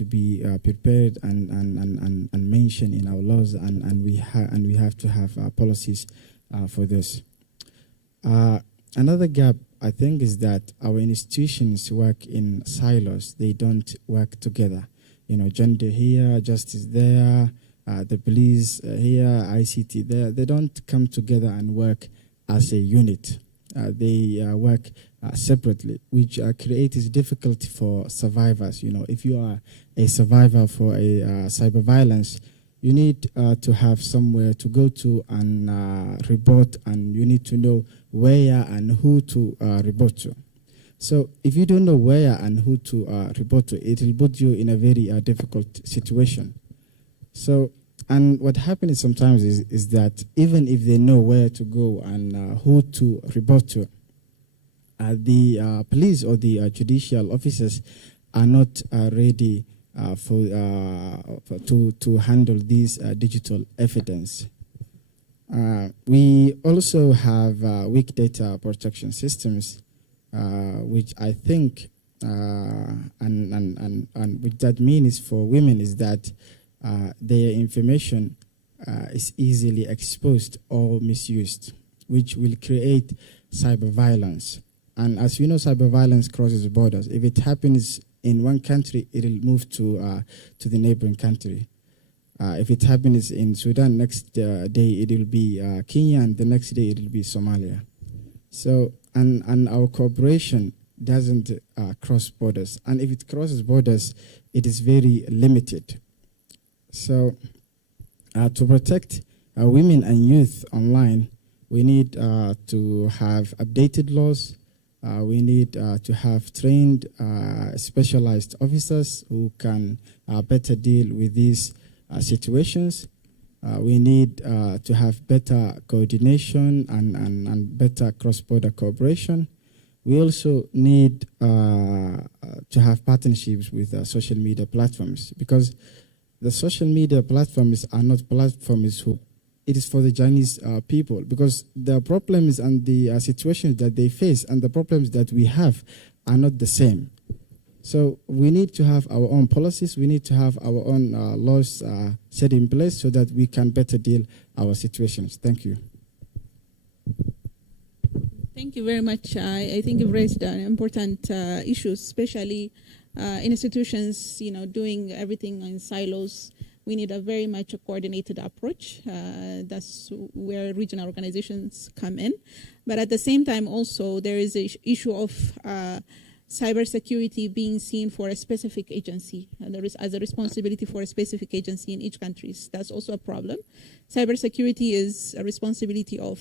to be prepared and mentioned in our laws, and we have to have policies for this. Another gap, I think, is that our institutions work in silos. They don't work together. You know, gender here, justice there, the police here, ICT there. They don't come together and work as a unit. They work separately, which creates difficulty for survivors. You know, if you are a survivor for a cyber violence, you need to have somewhere to go to and report, and you need to know where and who to report to. So if you don't know where and who to report to, it will put you in a very difficult situation. So, and what happens sometimes is that even if they know where to go and who to report to, the police or the judicial officers are not ready to handle these digital evidence. We also have weak data protection systems, which I think, and what that means for women is that their information is easily exposed or misused, which will create cyber violence. And as you know, cyber violence crosses borders. If it happens in one country, it will move to the neighboring country. If it happens in Sudan, next day it will be Kenya, and the next day it will be Somalia. So, and our cooperation doesn't cross borders. And if it crosses borders, it is very limited. So, to protect women and youth online, we need to have updated laws. We need to have trained, specialized officers who can better deal with these situations. We need to have better coordination and better cross-border cooperation. We also need to have partnerships with social media platforms, because the social media platforms are not platforms who, it is for the Chinese people, because the problems and the situations that they face and the problems that we have are not the same. So we need to have our own policies. We need to have our own laws set in place so that we can better deal our situations. Thank you. Thank you very much. I think you've raised an important issue, especially in institutions, you know, doing everything in silos. We need a very much a coordinated approach. That's where regional organizations come in. But at the same time, also, there is an issue of cybersecurity being seen for a specific agency, and there is as a responsibility for a specific agency in each country. That's also a problem. Cybersecurity is a responsibility of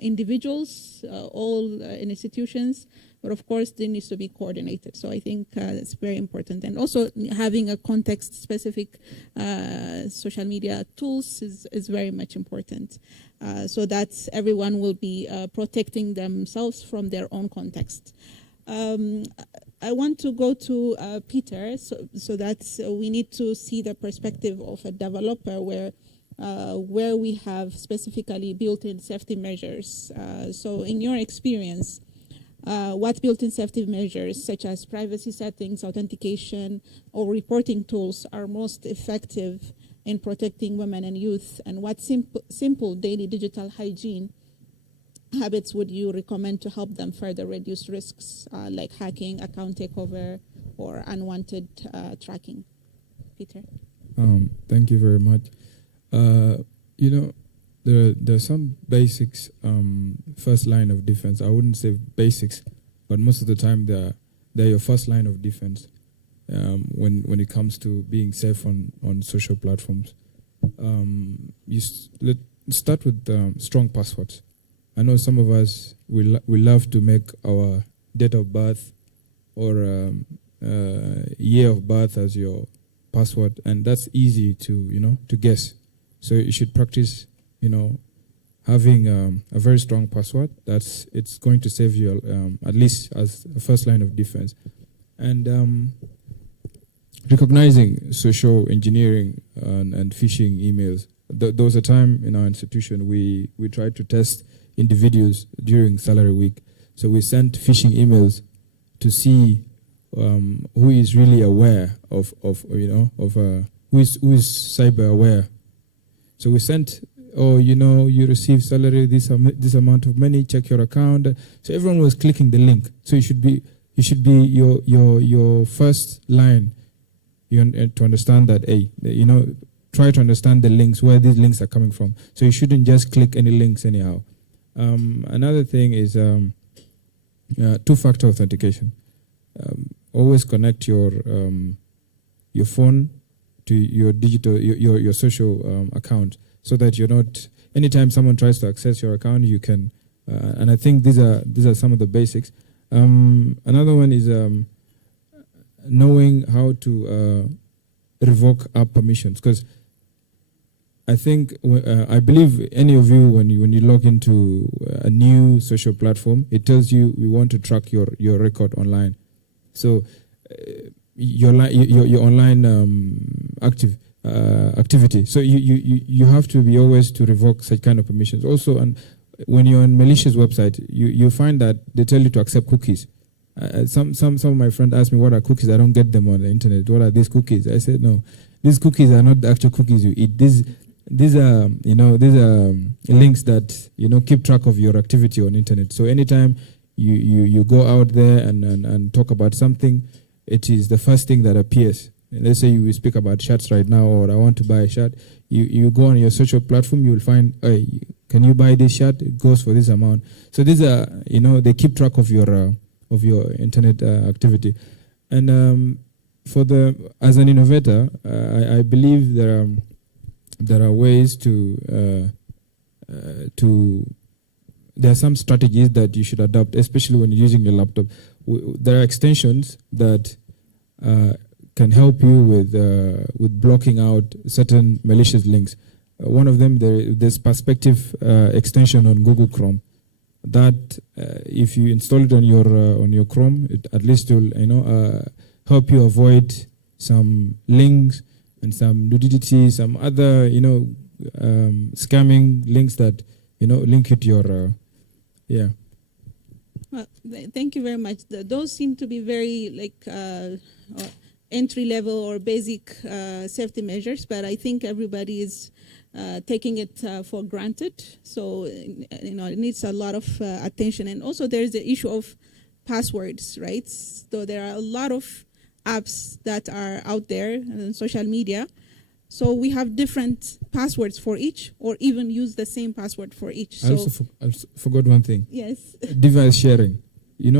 individuals, all institutions, but of course, they needs to be coordinated. So I think that's very important. And also having a context-specific social media tools is very much important, so that everyone will be protecting themselves from their own context. I want to go to Peter, so that we need to see the perspective of a developer where we have specifically built-in safety measures. So in your experience, what built-in safety measures such as privacy settings, authentication, or reporting tools are most effective in protecting women and youth, and what simple daily digital hygiene habits would you recommend to help them further reduce risks like hacking, account takeover, or unwanted tracking? Peter? Thank you very much. You know, there are some basics, first line of defense. I wouldn't say basics, but most of the time they're your first line of defense when it comes to being safe on social platforms. Let's start with strong passwords. I know some of us, we love to make our date of birth or year of birth as your password, and that's easy to guess. So you should practice, having a very strong password. It's going to save you at least as a first line of defense. And recognizing social engineering and phishing emails. There was a time in our institution we tried to test individuals during salary week. So we sent phishing emails to see who is really aware of who is cyber aware. So we sent, you receive salary, this amount of money, check your account. So everyone was clicking the link. So you should be your first line to understand that, try to understand the links, where these links are coming from. So you shouldn't just click any links anyhow. Another thing is two-factor authentication. Always connect your phone to your digital, your social account, so that you're not, anytime someone tries to access your account, you can, and I think these are some of the basics. Another one is knowing how to revoke app permissions, because I think I believe any of you when you log into a new social platform, it tells you we want to track your record online. So your online activity. So you have to be always to revoke such kind of permissions. Also, and when you're on malicious website, you find that they tell you to accept cookies. Some of my friends ask me, what are cookies? I don't get them on the internet. What are these cookies? I said, no, these cookies are not the actual cookies you eat. These are links that keep track of your activity on internet. So anytime you go out there and talk about something, it is the first thing that appears. Let's say you speak about shirts right now, or I want to buy a shirt. You go on your social platform, you will find, hey, can you buy this shirt? It goes for this amount. So these are, they keep track of your internet activity. And as an innovator, I believe there are ways there are some strategies that you should adopt, especially when you're using your laptop. There are extensions that can help you with blocking out certain malicious links. One of them, there's Perspective extension on Google Chrome. That if you install it on your Chrome, it at least will help you avoid some links and some nudity, some other scamming links that link you to your Well, thank you very much. Those seem to be very entry level or basic safety measures, but I think everybody is taking it for granted. So it needs a lot of attention. And also there's the issue of passwords, right? So there are a lot of apps that are out there on social media. So we have different passwords for each, or even use the same password for each. I also forgot one thing. Yes. Device sharing. You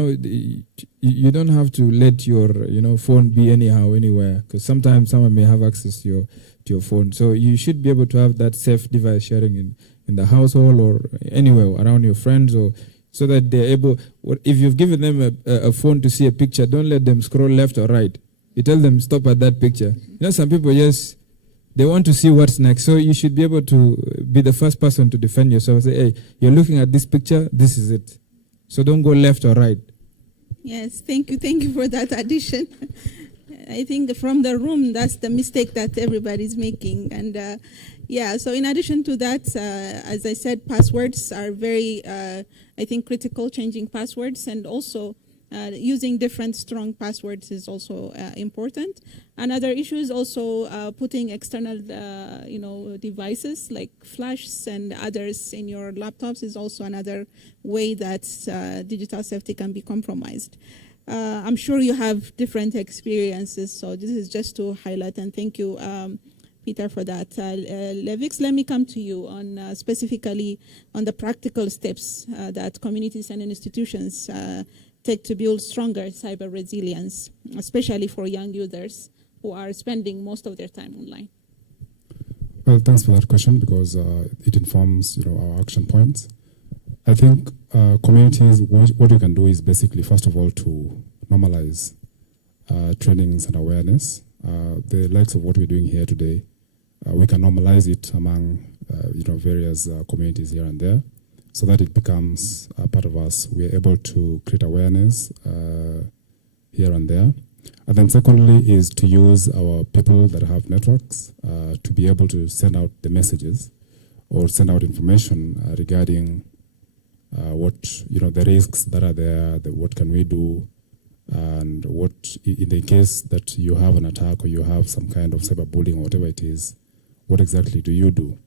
don't have to let your phone be anyhow, anywhere, because sometimes someone may have access to your phone. So you should be able to have that safe device sharing in the household or anywhere around your friends, or so that they're able. If you've given them a phone to see a picture, don't let them scroll left or right. You tell them stop at that picture. Some people they want to see what's next. So you should be able to be the first person to defend yourself. Say, hey, you're looking at this picture, this is it. So don't go left or right. Yes, thank you for that addition. I think from the room, that's the mistake that everybody's making. And so in addition to that, as I said, passwords are very, critical, changing passwords, and also using different strong passwords is also important. Another issue is also putting external, devices like flashes and others in your laptops is also another way that digital safety can be compromised. I'm sure you have different experiences, so this is just to highlight, and thank you, Peter, for that. Levix, let me come to you on specifically on the practical steps that communities and institutions take to build stronger cyber resilience, especially for young users who are spending most of their time online. Well, thanks for that question, because it informs our action points. I think communities, what you can do is basically, first of all, to normalize trainings and awareness. The likes of what we're doing here today, we can normalize it among various communities here and there, so that it becomes a part of us. We're able to create awareness here and there. And then secondly is to use our people that have networks to be able to send out the messages or send out information regarding what, the risks that are there, what can we do, And what, in the case that you have an attack or you have some kind of cyberbullying or whatever it is, what exactly do you do?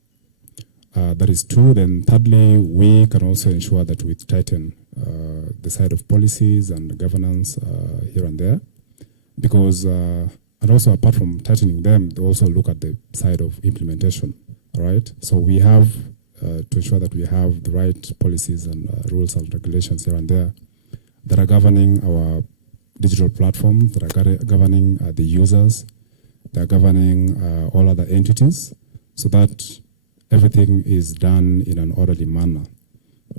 That is two. Then thirdly, we can also ensure that we tighten the side of policies and governance here and there, because and also apart from tightening them, they also look at the side of implementation. All right. So we have to ensure that we have the right policies and rules and regulations here and there that are governing our digital platforms, that are governing the users, that are governing all other entities, so that everything is done in an orderly manner.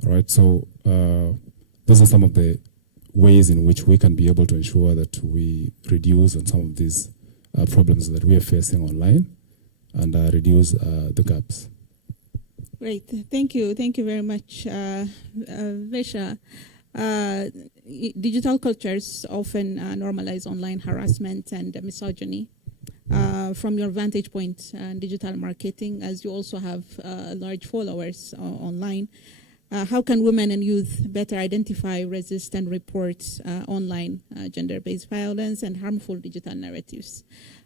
All right. So those are some of the ways in which we can be able to ensure that we reduce on some of these problems that we are facing online and reduce the gaps. Great, thank you very much, Vesha. Digital cultures often normalize online harassment and misogyny. From your vantage point in digital marketing, as you also have large followers online, how can women and youth better identify, resist, and report online gender-based violence and harmful digital narratives?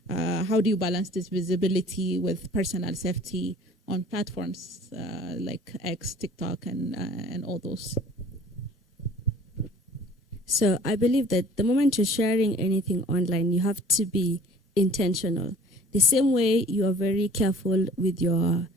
How do you balance this visibility with personal safety on platforms like X, TikTok, and all those? So I believe that the moment you're sharing anything online, you have to be intentional. The same way you are very careful with your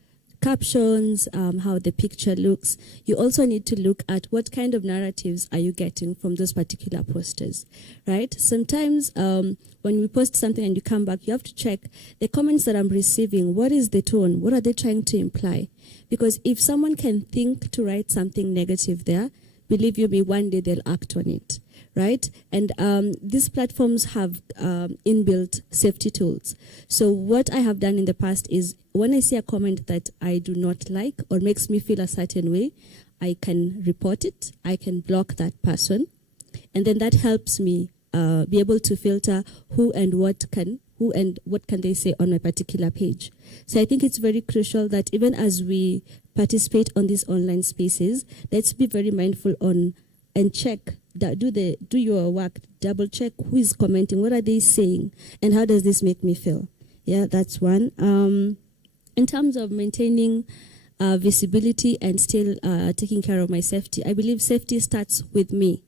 captions, how the picture looks, you also need to look at what kind of narratives are you getting from those particular posters, right? Sometimes when we post something and you come back, you have to check the comments that I'm receiving. What is the tone? What are they trying to imply? Because if someone can think to write something negative there, believe you me, one day they'll act on it, right? And these platforms have inbuilt safety tools. So what I have done in the past is when I see a comment that I do not like or makes me feel a certain way, I can report it, I can block that person, and then that helps me be able to filter who and what can they say on a particular page. So I think it's very crucial that even as we participate on these online spaces, let's be very mindful on and check that do your work, double check who is commenting, what are they saying, and how does this make me feel? Yeah, that's one. In terms of maintaining visibility and still taking care of my safety, I believe safety starts with me.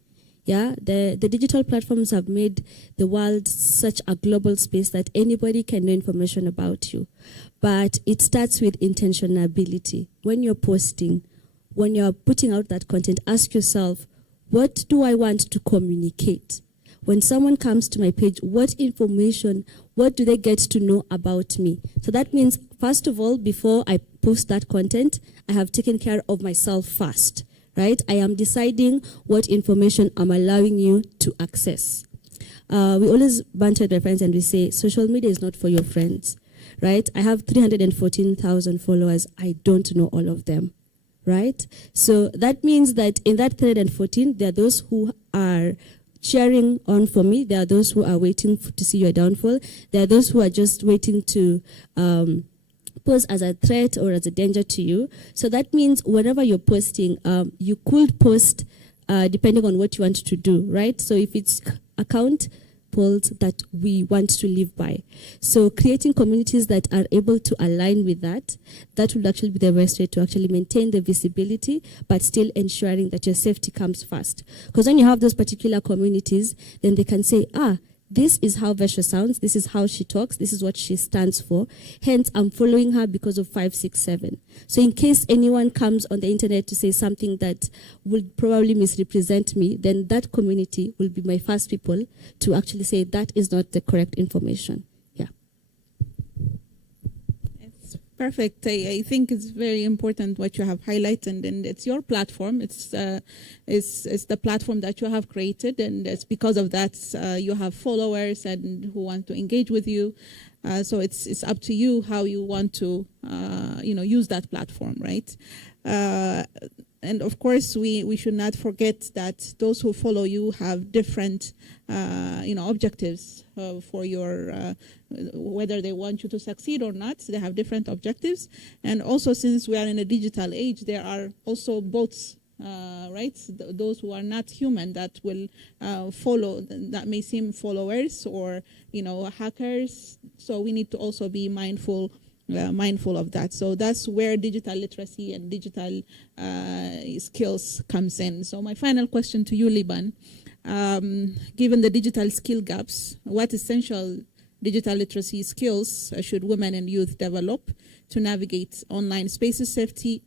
Yeah, the digital platforms have made the world such a global space that anybody can know information about you. But it starts with intentionality. When you're posting, when you're putting out that content, ask yourself, what do I want to communicate? When someone comes to my page, what information, what do they get to know about me? So that means, first of all, before I post that content, I have taken care of myself first. Right? I am deciding what information I'm allowing you to access. We always banter with my friends and we say, social media is not for your friends, right? I have 314,000 followers. I don't know all of them, right? So that means that in that 314, there are those who are cheering on for me. There are those who are waiting to see your downfall. There are those who are just waiting to pose as a threat or as a danger to you. So that means whenever you're posting, you could post depending on what you want to do, right? So if it's account polls that we want to live by. So creating communities that are able to align with that would actually be the best way to actually maintain the visibility, but still ensuring that your safety comes first. Because when you have those particular communities, then they can say, this is how Vesha sounds, this is how she talks, this is what she stands for. Hence, I'm following her because of 5, 6, 7. So in case anyone comes on the internet to say something that would probably misrepresent me, then that community will be my first people to actually say that is not the correct information. Yeah. Perfect. I think it's very important what you have highlighted, and it's your platform. It's the platform that you have created, and it's because of that you have followers and who want to engage with you. So it's up to you how you want to use that platform, right? And of course, we should not forget that those who follow you have different objectives for your whether they want you to succeed or not. They have different objectives, and also since we are in a digital age, there are also bots right? Those who are not human that will follow, that may seem followers or, hackers. So we need to also be mindful of that. So that's where digital literacy and digital skills comes in. So my final question to you, Liban, given the digital skill gaps, what essential digital literacy skills should women and youth develop to navigate online spaces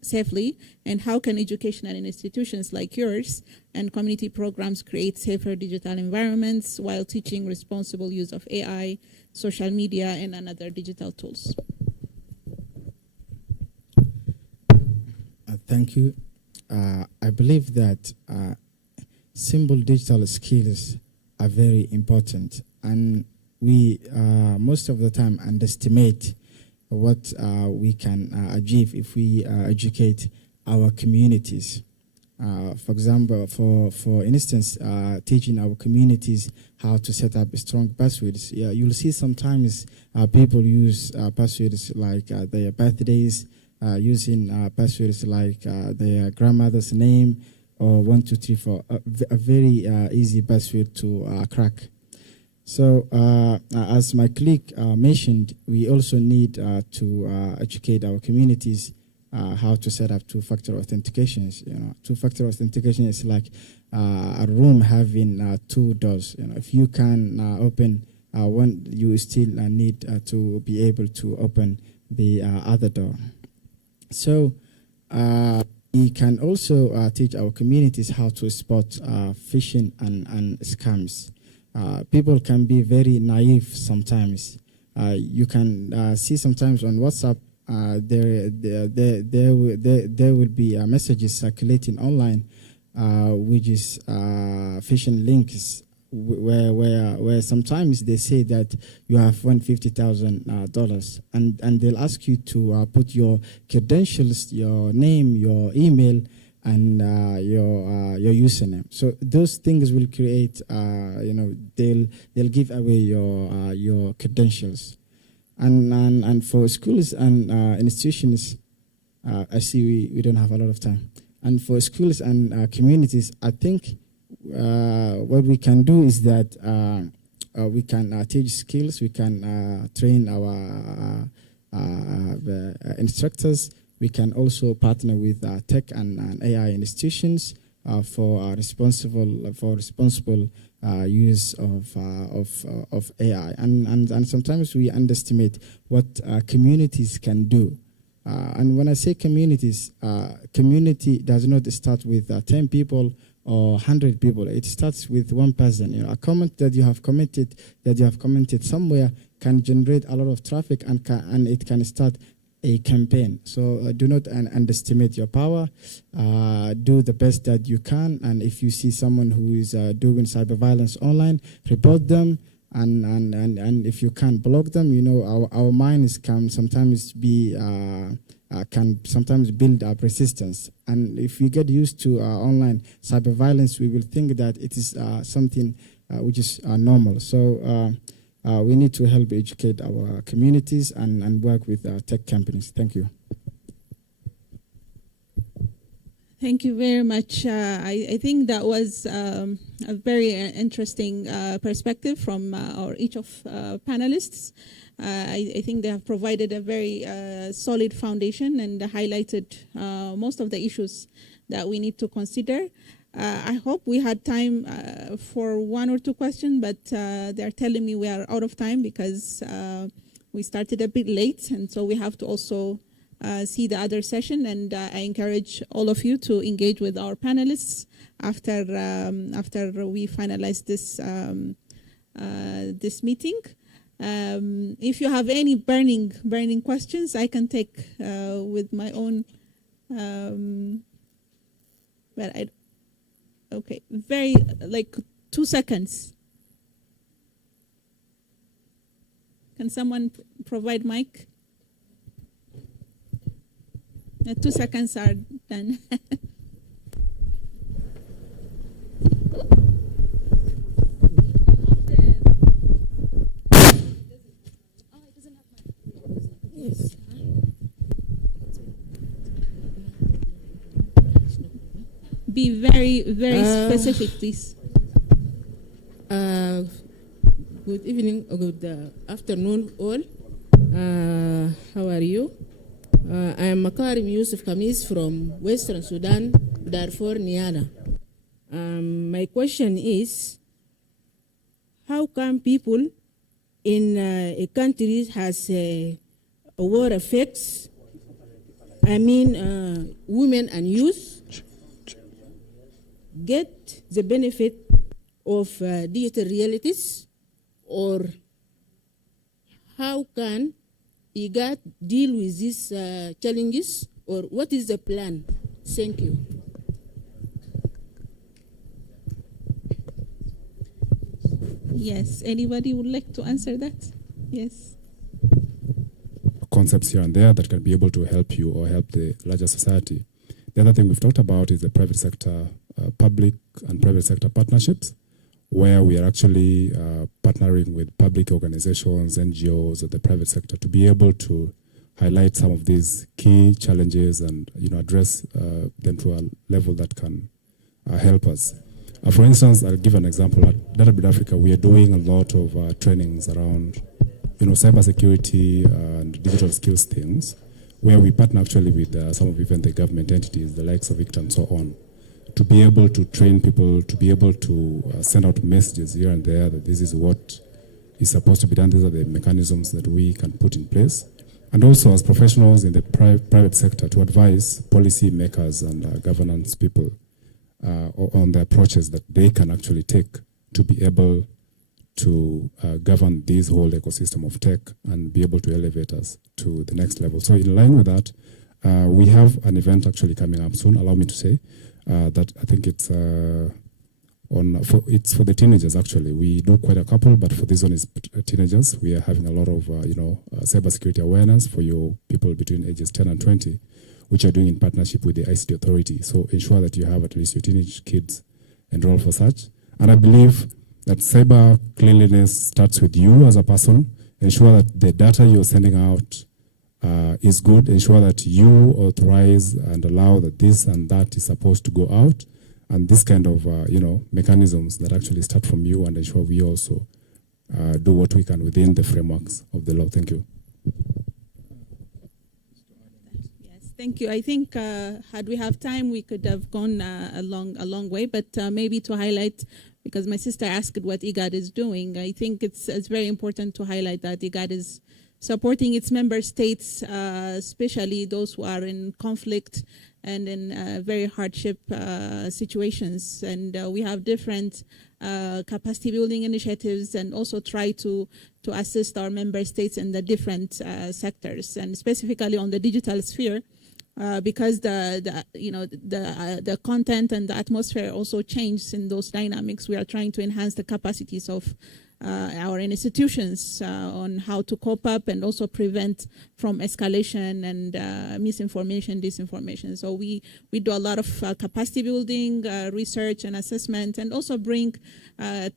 safely, and how can educational institutions like yours and community programs create safer digital environments while teaching responsible use of AI, social media, and other digital tools? Thank you. I believe that simple digital skills are very important, and we most of the time underestimate what we can achieve if we educate our communities. For example, for instance, teaching our communities how to set up strong passwords. Yeah, you'll see sometimes people use passwords like their birthdays, using passwords like their grandmother's name, or 1, 2, 3, 4. A very easy password to crack. So, as my colleague mentioned, we also need to educate our communities how to set up two-factor authentications. Two-factor authentication is like a room having 2 doors. If you can open one, you still need to be able to open the other door. So, we can also teach our communities how to spot phishing and scams. People can be very naive sometimes. You can see sometimes on WhatsApp there will be messages circulating online, which is phishing links, where sometimes they say that you have won $50,000, and they'll ask you to put your credentials, your name, your email, and your username. So those things will create, they'll give away your credentials, and for schools and institutions, I see we don't have a lot of time. And for schools and communities, I think what we can do is that we can teach skills. We can train our instructors. We can also partner with tech and AI institutions for responsible use of AI. And sometimes we underestimate what communities can do. And when I say communities, community does not start with 10 people or 100 people. It starts with one person. A comment that you have commented somewhere can generate a lot of traffic, and it can start a campaign. So do not underestimate your power. Do the best that you can, and if you see someone who is doing cyber violence online, report them. And if you can't block them, our minds can sometimes be build up resistance. And if we get used to online cyber violence, we will think that it is something which is normal. So we need to help educate our communities and work with tech companies. Thank you. Thank you very much. I think that was a very interesting perspective from each of panelists. I think they have provided a very solid foundation and highlighted most of the issues that we need to consider. I hope we had time for 1 or 2 questions, but they're telling me we are out of time because we started a bit late, and so we have to also see the other session. And I encourage all of you to engage with our panelists after we finalize this meeting. If you have any burning questions, I can take with my own. Okay, very 2 seconds. Can someone provide mic? 2 seconds are done. Yes. be very, very specific, please. Good evening, or good afternoon, all. How are you? I am Makarim Yusuf Kamis from Western Sudan, Darfur, Niala. My question is, how come people in a country has war effects, women and youth get the benefit of digital realities, or how can IGAD deal with these challenges, or what is the plan? Thank you. Yes, anybody would like to answer that? Yes. Concepts here and there that can be able to help you or help the larger society. The other thing we've talked about is the private sector, public and private sector partnerships, where we are actually partnering with public organizations, NGOs, or the private sector to be able to highlight some of these key challenges and address them to a level that can help us. For instance, I'll give an example. At DataBuild Africa, we are doing a lot of trainings around cybersecurity and digital skills things, where we partner actually with some of even the government entities, the likes of ICT and so on, to be able to train people, to be able to send out messages here and there that this is what is supposed to be done, these are the mechanisms that we can put in place. And also as professionals in the private sector to advise policy makers and governance people on the approaches that they can actually take to be able to govern this whole ecosystem of tech and be able to elevate us to the next level. So in line with that, we have an event actually coming up soon, allow me to say, that I think it's it's for the teenagers actually. We do quite a couple, but for this one is teenagers. We are having a lot of cybersecurity awareness for your people between ages 10 and 20, which are doing in partnership with the ICT Authority. So ensure that you have at least your teenage kids enroll for such. And I believe that cyber cleanliness starts with you as a person. Ensure that the data you're sending out is good. Ensure that you authorize and allow that this and that is supposed to go out. And this kind of mechanisms that actually start from you, and ensure we also do what we can within the frameworks of the law. Thank you. Thank you. I think had we have time, we could have gone a long way, but maybe to highlight, because my sister asked what IGAD is doing, I think it's very important to highlight that IGAD is supporting its member states, especially those who are in conflict and in very hardship situations. And we have different capacity building initiatives, and also try to assist our member states in the different sectors, and specifically on the digital sphere. Because the content and the atmosphere also changes in those dynamics, we are trying to enhance the capacities of our institutions on how to cope up and also prevent from escalation and misinformation, disinformation. So we do a lot of capacity building, research and assessment, and also bring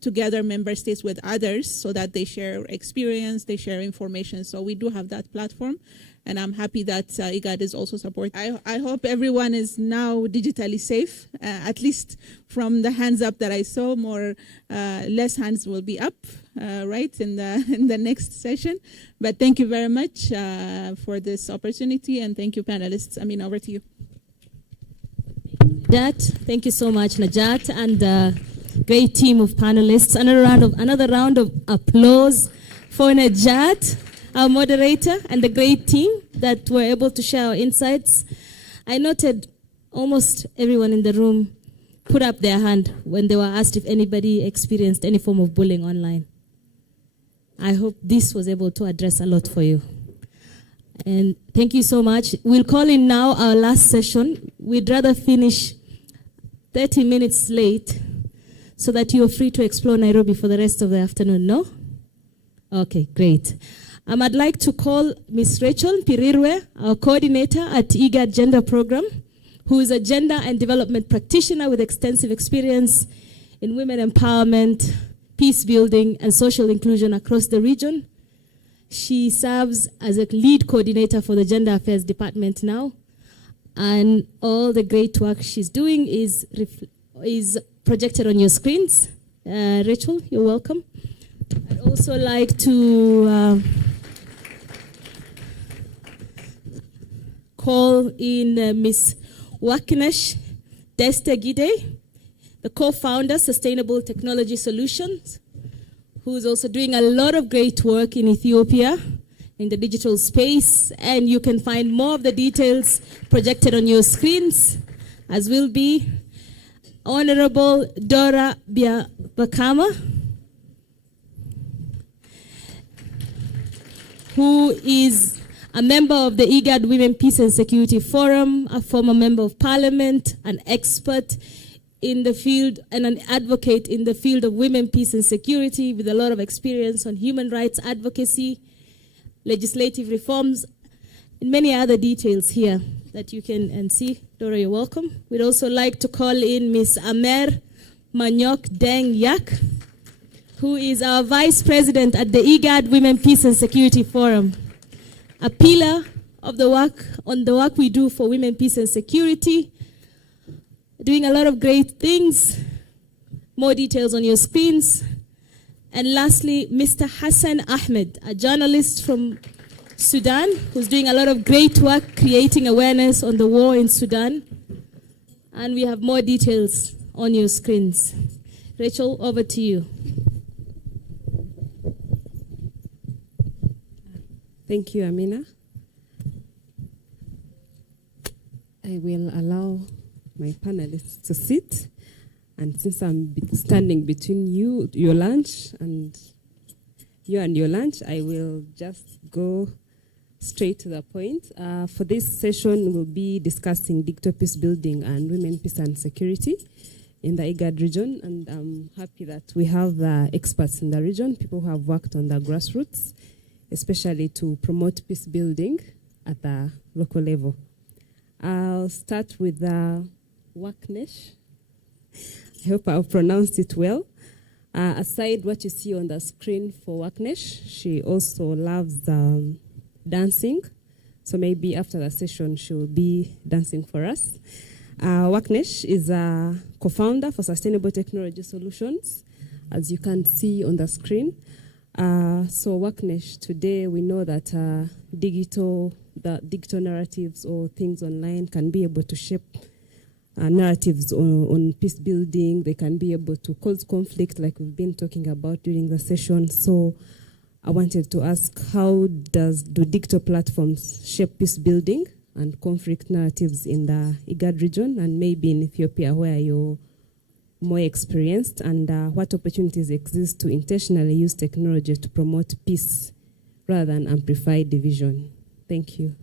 together member states with others so that they share experience, they share information. So we do have that platform. And I'm happy that IGAD is also supporting. I hope everyone is now digitally safe, at least from the hands up that I saw. Less hands will be up, right, in the next session. But thank you very much for this opportunity, and thank you, panelists. I mean, over to you. Najat, thank you so much, Najat, and great team of panelists. Another round of applause for Najat, our moderator, and the great team that were able to share our insights. I noted almost everyone in the room put up their hand when they were asked if anybody experienced any form of bullying online. I hope this was able to address a lot for you. And thank you so much. We'll call in now our last session. We'd rather finish 30 minutes late so that you're free to explore Nairobi for the rest of the afternoon, no? Okay, great. I'd like to call Ms. Rachel Pirirwe, our coordinator at IGAD Gender Program, who is a gender and development practitioner with extensive experience in women empowerment, peace building, and social inclusion across the region. She serves as a lead coordinator for the Gender Affairs Department now. and all the great work she's doing is projected on your screens. Rachel, you're welcome. I'd also like to call in Ms. Waknesh Destegide, the co-founder, Sustainable Technology Solutions, who's also doing a lot of great work in Ethiopia in the digital space. And you can find more of the details projected on your screens, as will be Honorable Dora Bakama, who is a member of the IGAD Women, Peace and Security Forum, a former member of parliament, an expert in the field and an advocate in the field of women, peace and security, with a lot of experience on human rights advocacy, legislative reforms, and many other details here that you can see. Dora, you're welcome. We'd also like to call in Ms. Amer Manyok Deng Yak, who is our Vice President at the IGAD Women, Peace and Security Forum, a pillar of the work we do for women, peace and security, doing a lot of great things. More details on your screens. And lastly, Mr. Hassan Ahmed, a journalist from Sudan, who's doing a lot of great work creating awareness on the war in Sudan. And we have more details on your screens. Rachel, over to you. Thank you, Amina. I will allow my panelists to sit. And since I'm standing between your lunch, and your lunch, I will just go straight to the point. For this session, we'll be discussing digital peace building and women, peace and security in the IGAD region. And I'm happy that we have experts in the region, people who have worked on the grassroots, especially to promote peace building at the local level. I'll start with Waknesh. I hope I've pronounced it well. Aside what you see on the screen for Waknesh, she also loves dancing. So maybe after the session, she'll be dancing for us. Waknesh is a co-founder for Sustainable Technology Solutions, as you can see on the screen. So Waknesh, today we know that digital narratives or things online can be able to shape narratives on peace building. They can be able to cause conflict, like we've been talking about during the session. So I wanted to ask, how do digital platforms shape peace building and conflict narratives in the IGAD region, and maybe in Ethiopia where you're more experienced, and what opportunities exist to intentionally use technology to promote peace rather than amplify division? Thank you.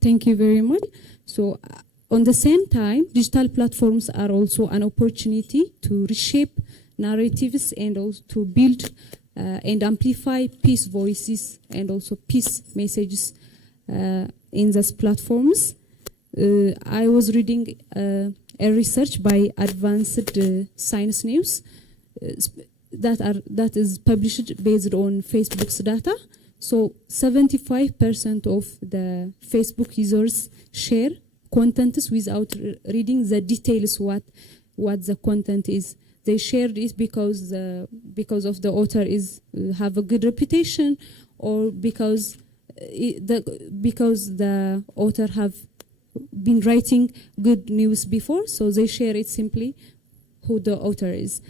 Thank you very much. So on the same time, digital platforms are also an opportunity to reshape narratives and also to build and amplify peace voices and also peace messages in these platforms. I was reading a research by Advanced Science News that is published based on Facebook's data. So 75% of the Facebook users share contents without reading the details what the content is. They share this because of the author have a good reputation, or because the author have been writing good news before, so they share it simply who the author is.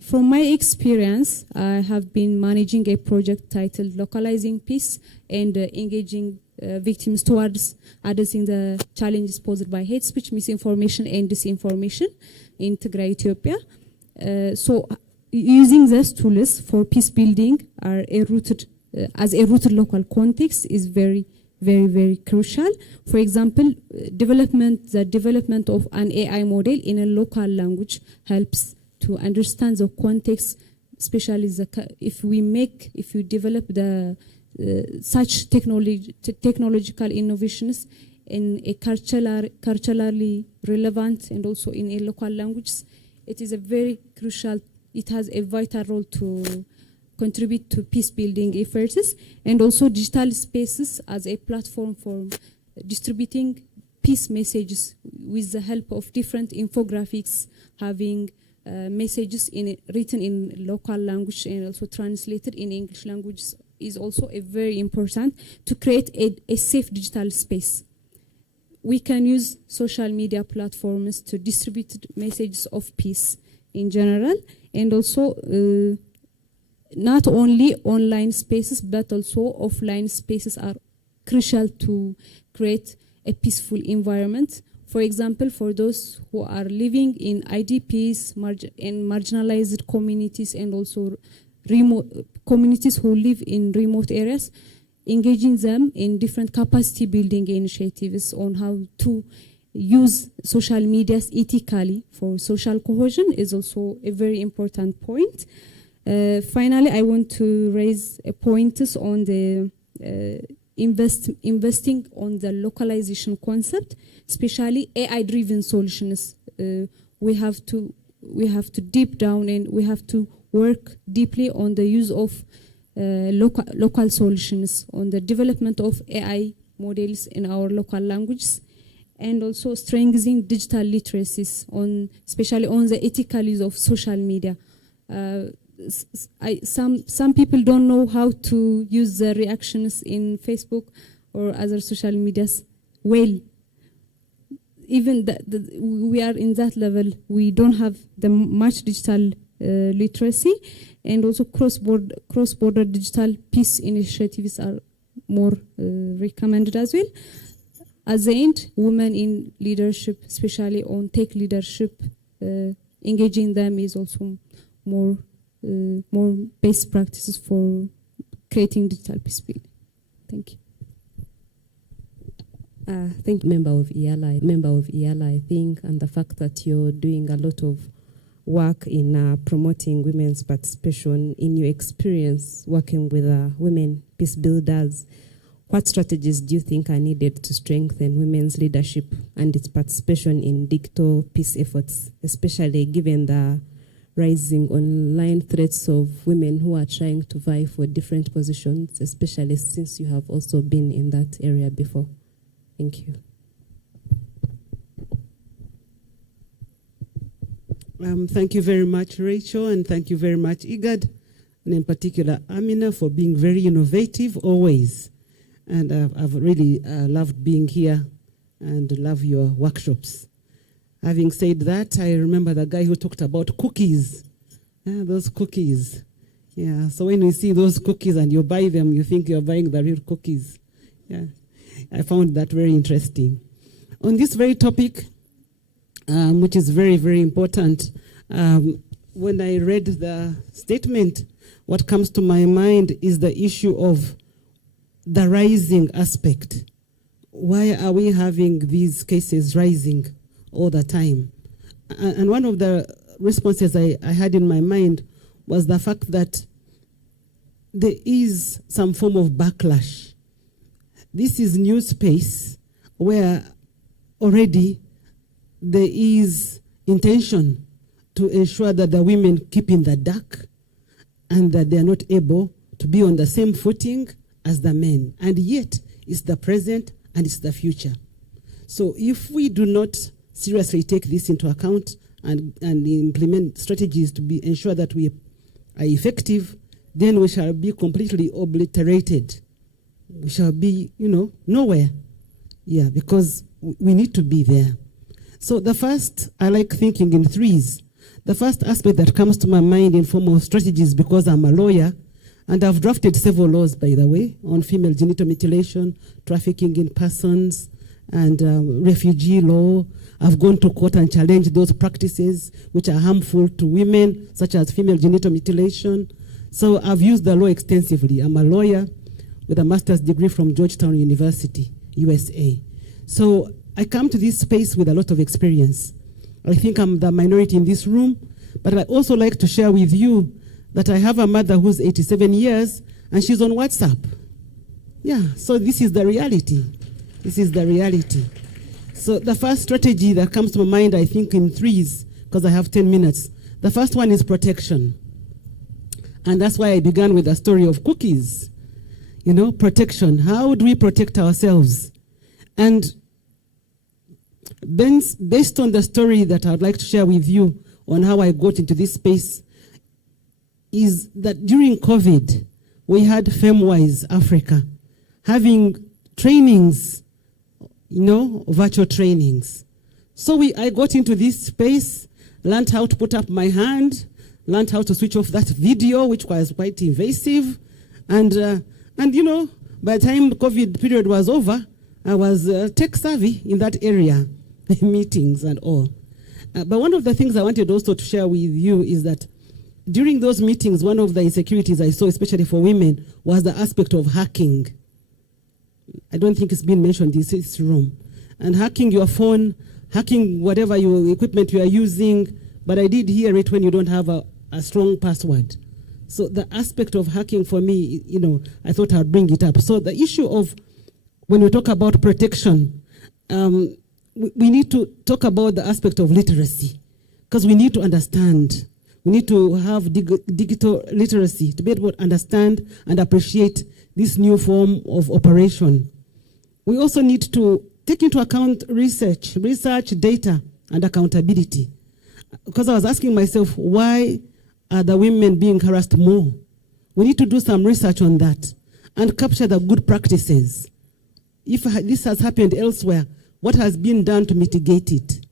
From my experience, I have been managing a project titled Localizing Peace and engaging victims towards addressing the challenges posed by hate speech, misinformation, and disinformation in Tigray, Ethiopia. So using these tools for peace building as a rooted local context is very, very, very crucial. For example, the development of an AI model in a local language helps to understand the context, especially if we develop such technological innovations in a culturally relevant and also in a local language, it is a very crucial. It has a vital role contribute to peace building efforts, and also digital spaces as a platform for distributing peace messages with the help of different infographics, having messages written in local language and also translated in English language is also a very important to create a safe digital space. We can use social media platforms to distribute messages of peace in general, and also not only online spaces but also offline spaces are crucial to create a peaceful environment. For example, for those who are living in IDPs and marginalized communities, and also remote communities who live in remote areas, engaging them in different capacity building initiatives on how to use social medias ethically for social cohesion is also a very important point. Finally, I want to raise a point on the investing on the localization concept, especially AI-driven solutions. We have to deep down and we have to work deeply on the use of local solutions, on the development of AI models in our local languages, and also strengthening digital literacies, especially on the ethical use of social media. Some people don't know how to use the reactions in Facebook or other social medias well. Even we are in that level, we don't have the much digital literacy, and also cross-border digital peace initiatives are more recommended as well. At the end, women in leadership, especially on tech leadership, engaging them is also more best practices for creating digital peace building. Thank you. Thank you, member of EALA, I think, and the fact that you're doing a lot of work in promoting women's participation. In your experience working with women peace builders, what strategies do you think are needed to strengthen women's leadership and its participation in digital peace efforts, especially given the rising online threats of women who are trying to vie for different positions, especially since you have also been in that area before? Thank you. Thank you very much, Rachel, and thank you very much, IGAD, and in particular, Amina, for being very innovative always. And I've really loved being here and love your workshops. Having said that, I remember the guy who talked about cookies. Those cookies. Yeah, so when you see those cookies and you buy them, you think you're buying the real cookies. Yeah, I found that very interesting. On this very topic, which is very, very important, when I read the statement, what comes to my mind is the issue of the rising aspect. Why are we having these cases rising all the time? And one of the responses I had in my mind was the fact that there is some form of backlash. This is new space where already there is intention to ensure that the women keep in the dark and that they are not able to be on the same footing as the men. And yet, it's the present and it's the future. So if we do not seriously take this into account and implement strategies to ensure that we are effective, then we shall be completely obliterated. We shall be, nowhere. Yeah, because we need to be there. So the first, I like thinking in threes. The first aspect that comes to my mind in form of strategies, because I'm a lawyer, and I've drafted several laws, by the way, on female genital mutilation, trafficking in persons, and refugee law. I've gone to court and challenged those practices which are harmful to women, such as female genital mutilation. So I've used the law extensively. I'm a lawyer with a master's degree from Georgetown University, USA. So I come to this space with a lot of experience. I think I'm the minority in this room, but I also like to share with you that I have a mother who's 87 years and she's on WhatsApp. Yeah, so this is the reality. This is the reality. So the first strategy that comes to my mind, I think in threes, because I have 10 minutes. The first one is protection. And that's why I began with the story of cookies. You know, protection. How do we protect ourselves? And based on the story that I'd like to share with you on how I got into this space, is that during COVID, we had FemWise Africa having trainings, you know, virtual trainings. So I got into this space, learned how to put up my hand, learned how to switch off that video, which was quite invasive. And you know, by the time the COVID period was over, I was tech savvy in that area, meetings and all. But one of the things I wanted also to share with you is that during those meetings, one of the insecurities I saw, especially for women, was the aspect of hacking. I don't think it's been mentioned in this room. And hacking your phone, hacking whatever your equipment you are using, but I did hear it when you don't have a strong password. So the aspect of hacking for me, you know, I thought I'd bring it up. So the issue of, when we talk about protection, we need to talk about the aspect of literacy, because we need to understand. We need to have digital literacy to be able to understand and appreciate this new form of operation. We also need to take into account research, data, and accountability. Because I was asking myself, why are the women being harassed more? We need to do some research on that and capture the good practices. If this has happened elsewhere, what has been done to mitigate it?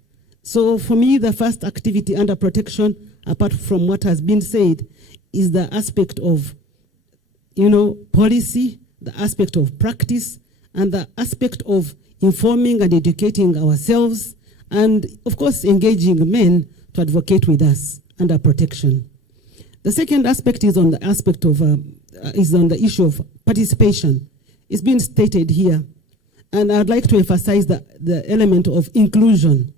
So for me, the first activity under protection, apart from what has been said, is the aspect of, you know, policy, the aspect of practice, and the aspect of informing and educating ourselves, and of course engaging men to advocate with us under protection. The second aspect is on the aspect of is on the issue of participation. It's been stated here, and I'd like to emphasize the element of inclusion.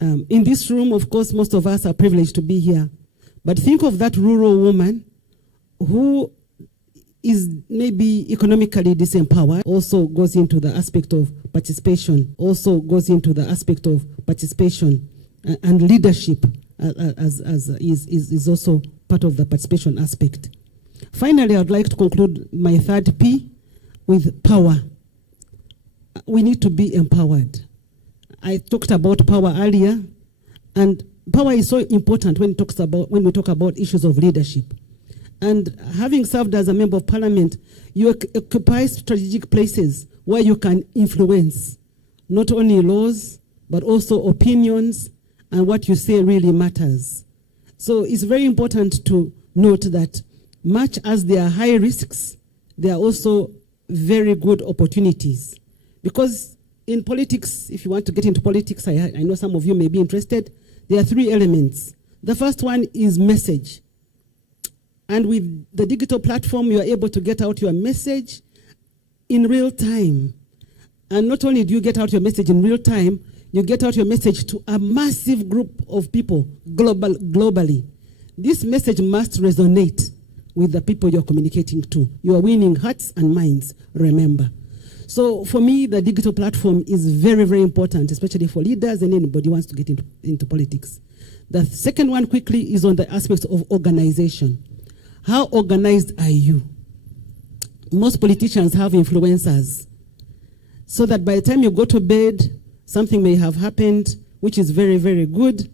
In this room, of course, most of us are privileged to be here, but think of that rural woman who is maybe economically disempowered, also goes into the aspect of participation, and leadership is also part of the participation aspect. Finally, I'd like to conclude my third P with power. We need to be empowered. I talked about power earlier, and power is so important when we talk about issues of leadership. And having served as a member of parliament, you occupy strategic places where you can influence not only laws, but also opinions, and what you say really matters. So it's very important to note that much as there are high risks, there are also very good opportunities. Because in politics, if you want to get into politics, I know some of you may be interested, there are three elements. The first one is message. And with the digital platform, you are able to get out your message in real time. And not only do you get out your message in real time, you get out your message to a massive group of people globally. This message must resonate with the people you're communicating to. You are winning hearts and minds, remember. So for me, the digital platform is very, very important, especially for leaders and anybody who wants to get into politics. The second one quickly is on the aspect of organization. How organized are you? Most politicians have influencers, so that by the time you go to bed, something may have happened, which is very, very good.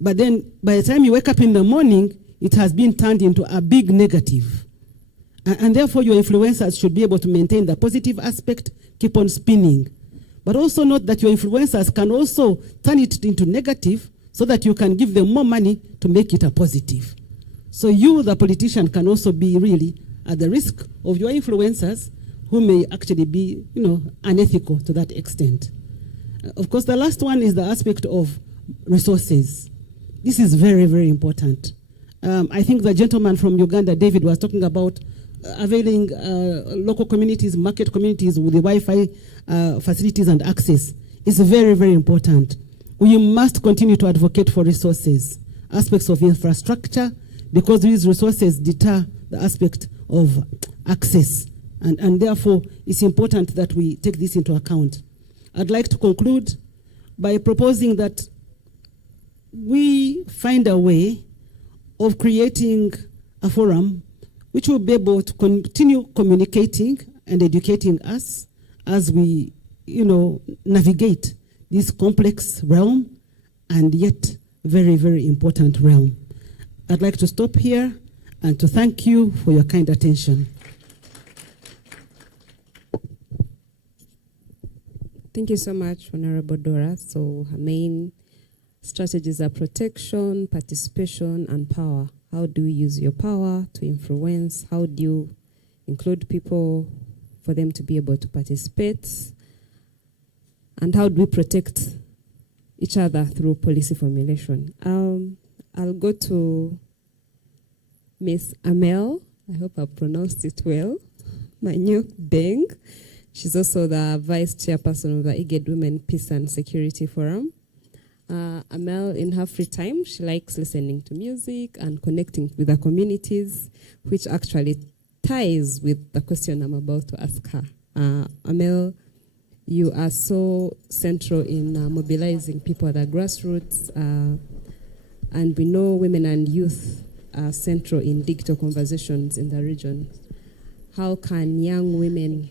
But then by the time you wake up in the morning, it has been turned into a big negative. And therefore, your influencers should be able to maintain the positive aspect, keep on spinning. But also note that your influencers can also turn it into negative so that you can give them more money to make it a positive. So you, the politician, can also be really at the risk of your influencers who may actually be, unethical to that extent. Of course, the last one is the aspect of resources. This is very, very important. I think the gentleman from Uganda, David, was talking about availing local communities, market communities with the Wi-Fi facilities and access. It's very, very important. We must continue to advocate for resources, aspects of infrastructure, because these resources deter the aspect of access. And therefore, it's important that we take this into account. I'd like to conclude by proposing that we find a way of creating a forum which will be able to continue communicating and educating us as we, navigate this complex realm and yet very, very important realm. I'd like to stop here and to thank you for your kind attention. Thank you so much, Honorable Dora. So her main strategies are protection, participation, and power. How do you use your power to influence? How do you include people for them to be able to participate? And how do we protect each other through policy formulation? I'll go to Miss Amel. I hope I pronounced it well. Manyok Deng. She's also the vice chairperson of the IGAD Women Peace and Security Forum. Amel, in her free time, she likes listening to music and connecting with the communities, which actually ties with the question I'm about to ask her. Amel, you are so central in mobilizing people at the grassroots, and we know women and youth are central in digital conversations in the region. How can young women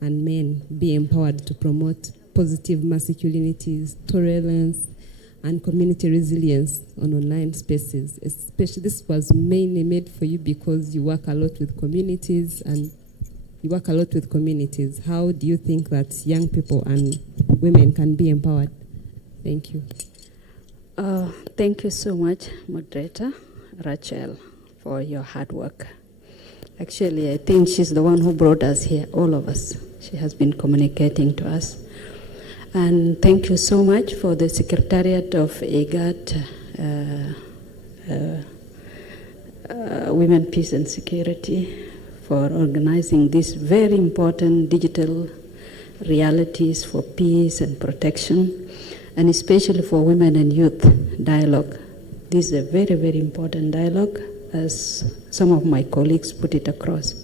and men be empowered to promote positive masculinities, tolerance, and community resilience on online spaces? Especially, this was mainly made for you because you work a lot with communities How do you think that young people and women can be empowered? Thank you. Thank you so much, Moderator Rachel, for your hard work. Actually, I think she's the one who brought us here, all of us. She has been communicating to us. And thank you so much for the Secretariat of IGAD, Women, Peace and Security, for organizing these very important digital realities for peace and protection, and especially for women and youth dialogue. This is a very, very important dialogue, as some of my colleagues put it across.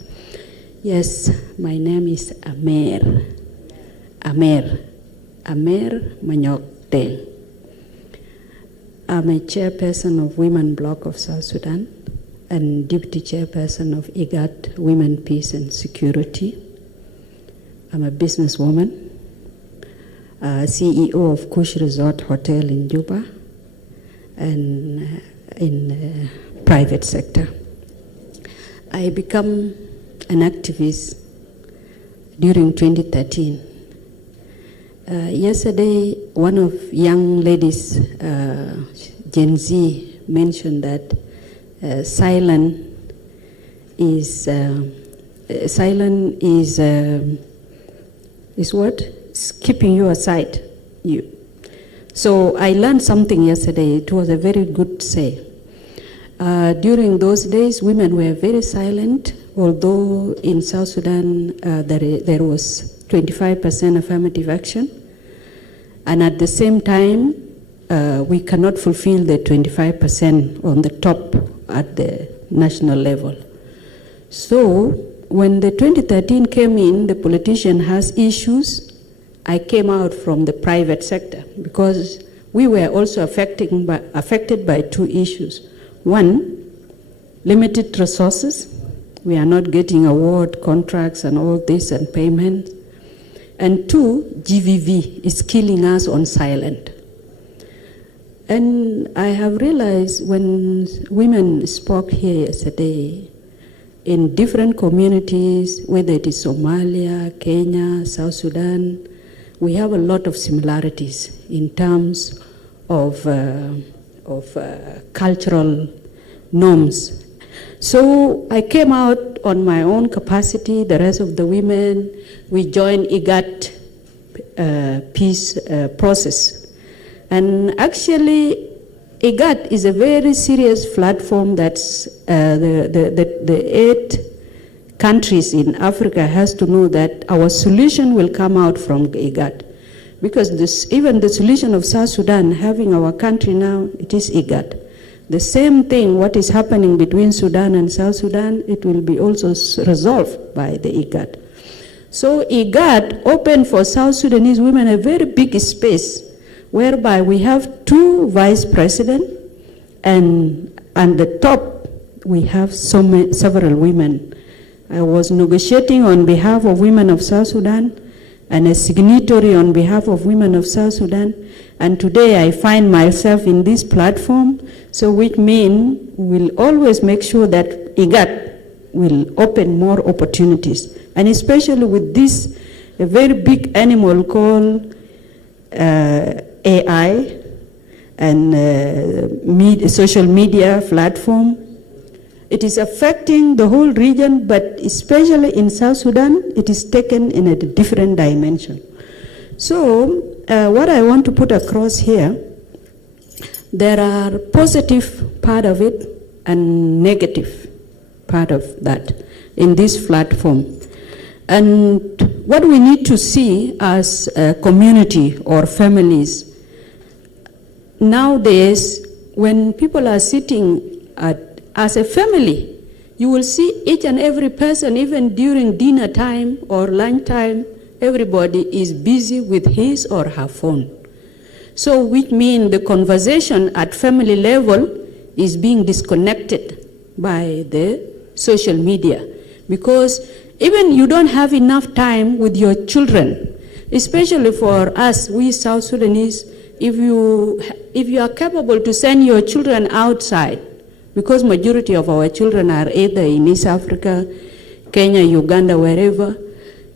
Yes, my name is Amer Manyok Deng. I'm a chairperson of Women Bloc of South Sudan and deputy chairperson of IGAD Women, Peace and Security. I'm a businesswoman, CEO of Kush Resort Hotel in Juba, and in the private sector. I became an activist during 2013. Yesterday, one of young ladies, Gen Z, mentioned that silence is what? It's keeping you aside. So I learned something yesterday. It was a very good say. During those days, women were very silent, although in South Sudan there was 25% affirmative action. And at the same time, we cannot fulfill the 25% on the top at the national level. So when the 2013 came in, the politician has issues. I came out from the private sector because we were also affected by two issues. One, limited resources. We are not getting award contracts and all this and payments. And two, GVV is killing us on silent. And I have realized when women spoke here yesterday, in different communities, whether it is Somalia, Kenya, South Sudan, we have a lot of similarities in terms of cultural norms. So I came out on my own capacity. The rest of the women, we joined IGAD peace process. And actually, IGAD is a very serious platform that's the 8 countries in Africa has to know that our solution will come out from IGAD. Because even the solution of South Sudan, having our country now, it is IGAD. The same thing, what is happening between Sudan and South Sudan, it will be also resolved by the IGAD. So IGAD opened for South Sudanese women a very big space, whereby we have 2 vice presidents, and the top we have several women. I was negotiating on behalf of women of South Sudan and a signatory on behalf of women of South Sudan. And today I find myself in this platform, so which means we'll always make sure that IGAD will open more opportunities. And especially with this, a very big animal called AI and social media platform. It is affecting the whole region, but especially in South Sudan, it is taken in a different dimension. So what I want to put across here, there are positive part of it and negative part of that in this platform. And what we need to see as a community or families, nowadays, when people are sitting as a family, you will see each and every person, even during dinner time or lunch time, everybody is busy with his or her phone. So which means the conversation at family level is being disconnected by the social media, because even you don't have enough time with your children, especially for us, we South Sudanese. If you are capable to send your children outside, because majority of our children are either in East Africa, Kenya, Uganda, wherever,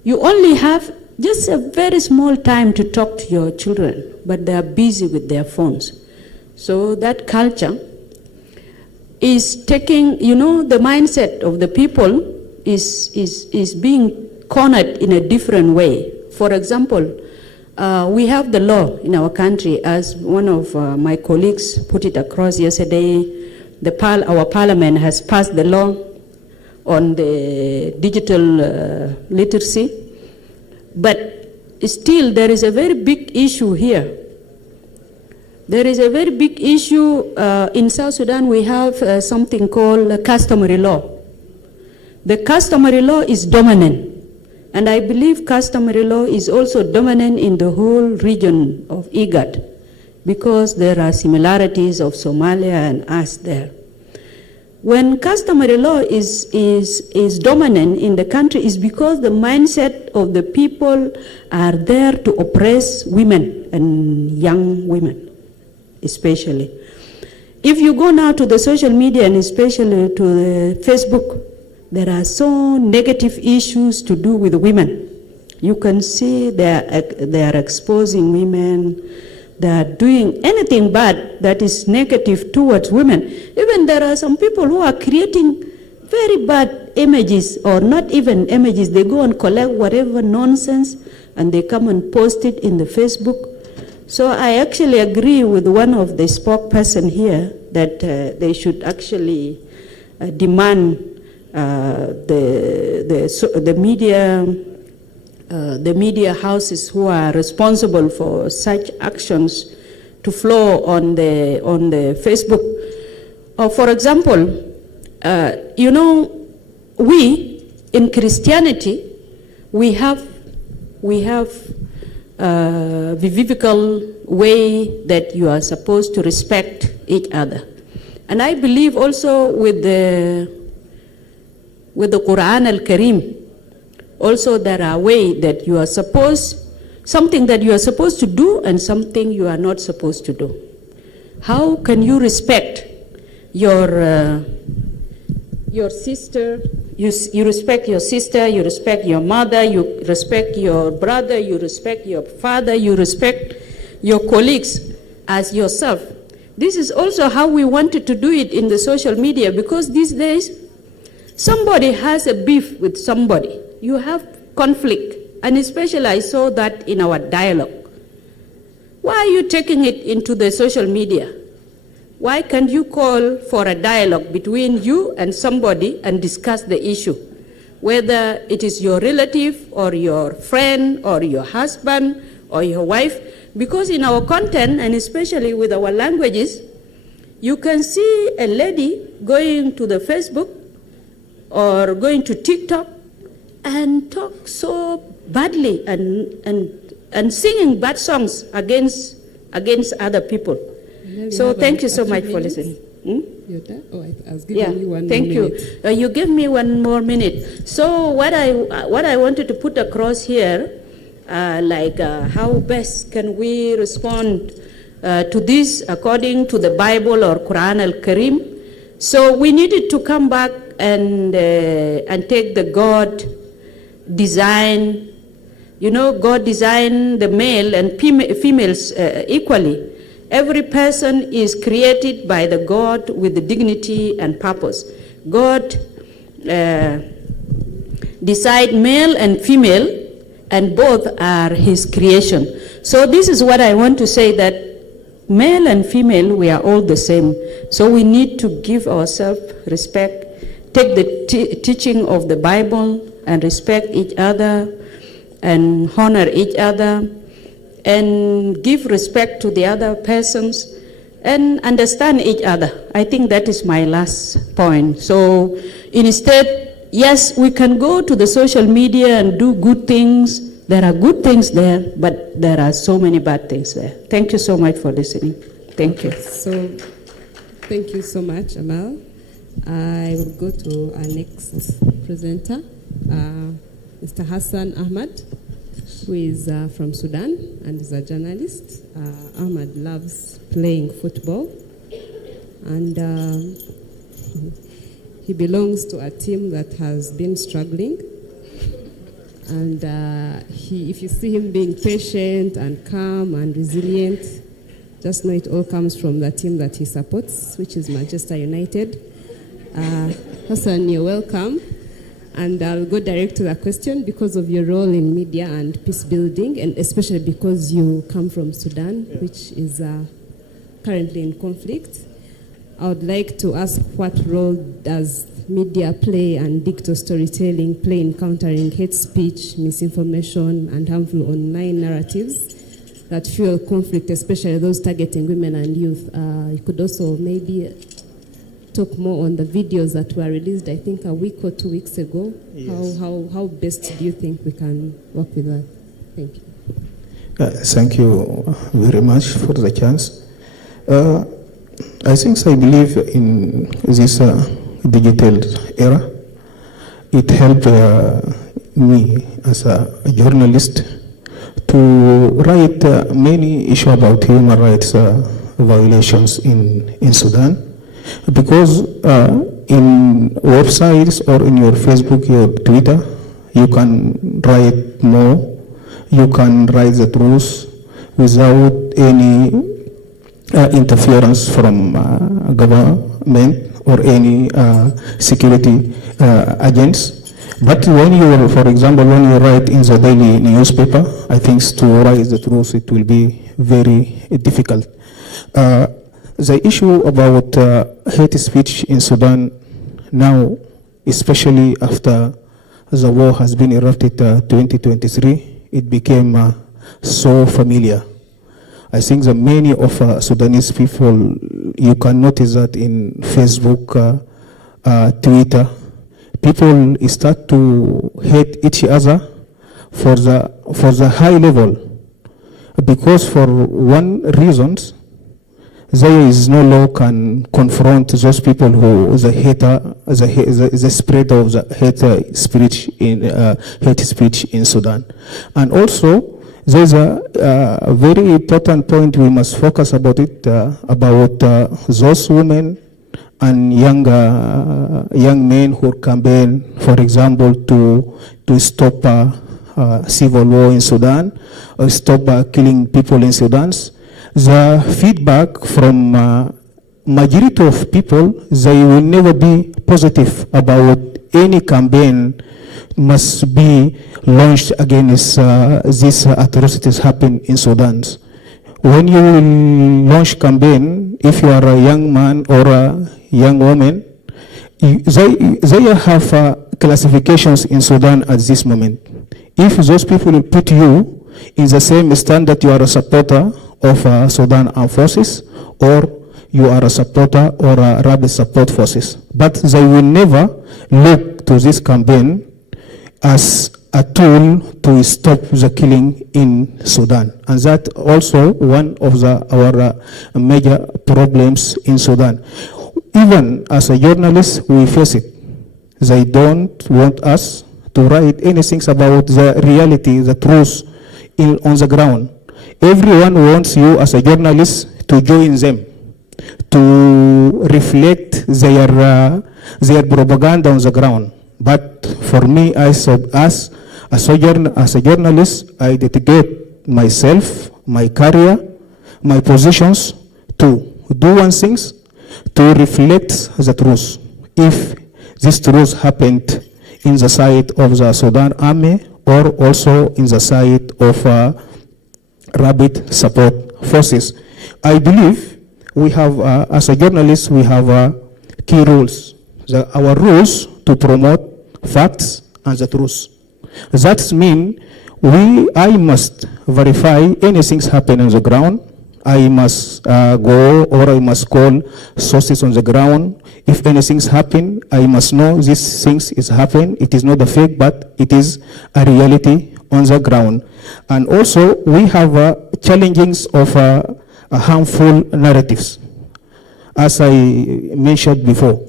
you only have just a very small time to talk to your children, but they are busy with their phones. So that culture is taking, the mindset of the people is being cornered in a different way. For example, we have the law in our country, as one of my colleagues put it across yesterday. Our parliament has passed the law on the digital literacy, but still there is a very big issue here. There is a very big issue in South Sudan. We have something called customary law. The customary law is dominant, and I believe customary law is also dominant in the whole region of IGAD, because there are similarities of Somalia and us there. When customary law is dominant in the country, is because the mindset of the people are there to oppress women and young women, especially. If you go now to the social media and especially to the Facebook, there are so negative issues to do with women. You can see they are exposing women. They are doing anything bad that is negative towards women. Even there are some people who are creating very bad images, or not even images. They go and collect whatever nonsense and they come and post it in the Facebook. So I actually agree with one of the spokesperson here that they should actually demand the media houses who are responsible for such actions to flow on the Facebook. For example, we in Christianity we have vivifical way that you are supposed to respect each other, and I believe also with the Quran al-Karim. Also, there are ways that you are something that you are supposed to do and something you are not supposed to do. How can you respect your sister? You respect your sister, you respect your mother, you respect your brother, you respect your father, you respect your colleagues as yourself. This is also how we wanted to do it in the social media, because these days, somebody has a beef with somebody. You have conflict, and especially I saw that in our dialogue. Why are you taking it into the social media? Why can't you call for a dialogue between you and somebody and discuss the issue? Whether it is your relative or your friend or your husband or your wife, because in our content, and especially with our languages, you can see a lady going to the Facebook or going to TikTok and talk so badly and singing bad songs against other people. So thank you so much for listening. You You're done? Oh, I was giving you one thank more you. minute. You give me one more minute. So what I wanted to put across here, how best can we respond to this according to the Bible or Quran al-Karim? So we needed to come back and take the God design. You know, God designed the male and females equally. Every person is created by the God with the dignity and purpose. God decide male and female, and both are his creation. So this is what I want to say, that male and female, we are all the same. So we need to give ourselves respect, take the teaching of the Bible and respect each other and honor each other and give respect to the other persons and understand each other. I think that is my last point. So instead, yes, we can go to the social media and do good things. There are good things there, but there are so many bad things there. Thank you so much for listening. Thank you. So, thank you so much, Amal. I will go to our next presenter, Mr. Hassan Ahmad, who is from Sudan and is a journalist. Ahmad loves playing football, and he belongs to a team that has been struggling. And if you see him being patient and calm and resilient, just know it all comes from the team that he supports, which is Manchester United. Hassan, you're welcome. And I'll go direct to the question because of your role in media and peace building, and especially because you come from Sudan, which is currently in conflict. I would like to ask, what role does media play and digital storytelling play in countering hate speech, misinformation, and harmful online narratives that fuel conflict, especially those targeting women and youth? You could also maybe talk more on the videos that were released, I think, a week or 2 weeks ago. Yes. How best do you think we can work with that? Thank you. Thank you very much for the chance. I believe in this digital era. It helped me as a journalist to write many issues about human rights violations in Sudan. Because in websites or in your Facebook, your Twitter, you can write more, you can write the truth without any interference from government or any security agents. But when you, for example, when you write in the daily newspaper, I think to write the truth, it will be very difficult. The issue about hate speech in Sudan now, especially after the war has been erupted 2023, it became so familiar. I think that many of Sudanese people, you can notice that in Facebook, Twitter, people start to hate each other for the high level, because for one reason, there is no law can confront those people who the spread of the hate speech in Sudan. And also there's a very important point we must focus about it, about those women and young men who campaign, for example, to stop civil war in Sudan, or stop killing people in Sudan. The feedback from majority of people, they will never be positive about any campaign must be launched against these atrocities happen in Sudan. When you will launch campaign, if you are a young man or a young woman, they have classifications in Sudan at this moment. If those people will put you in the same stand that you are a supporter of Sudan Armed Forces, or you are a supporter or a rapid support forces. But they will never look to this campaign as a tool to stop the killing in Sudan. And that also one of our major problems in Sudan. even as a journalist, we face it. They don't want us to write anything about the reality, the truth on the ground. Everyone wants you as a journalist to join them, to reflect their propaganda on the ground. But for me, as a journalist, I dedicate myself, my career, my positions to do one thing, to reflect the truth. If this truth happened in the side of the Sudan army or also in the side of Rapid Support Forces, I believe we have, as a journalist, we have key rules. Our rules to promote facts and the truth. That means I must verify anything happen on the ground. I must go or I must call sources on the ground. If anything's happen, I must know this thing is happening. It is not a fake, but it is a reality on the ground. And also, we have challenges of harmful narratives. As I mentioned before,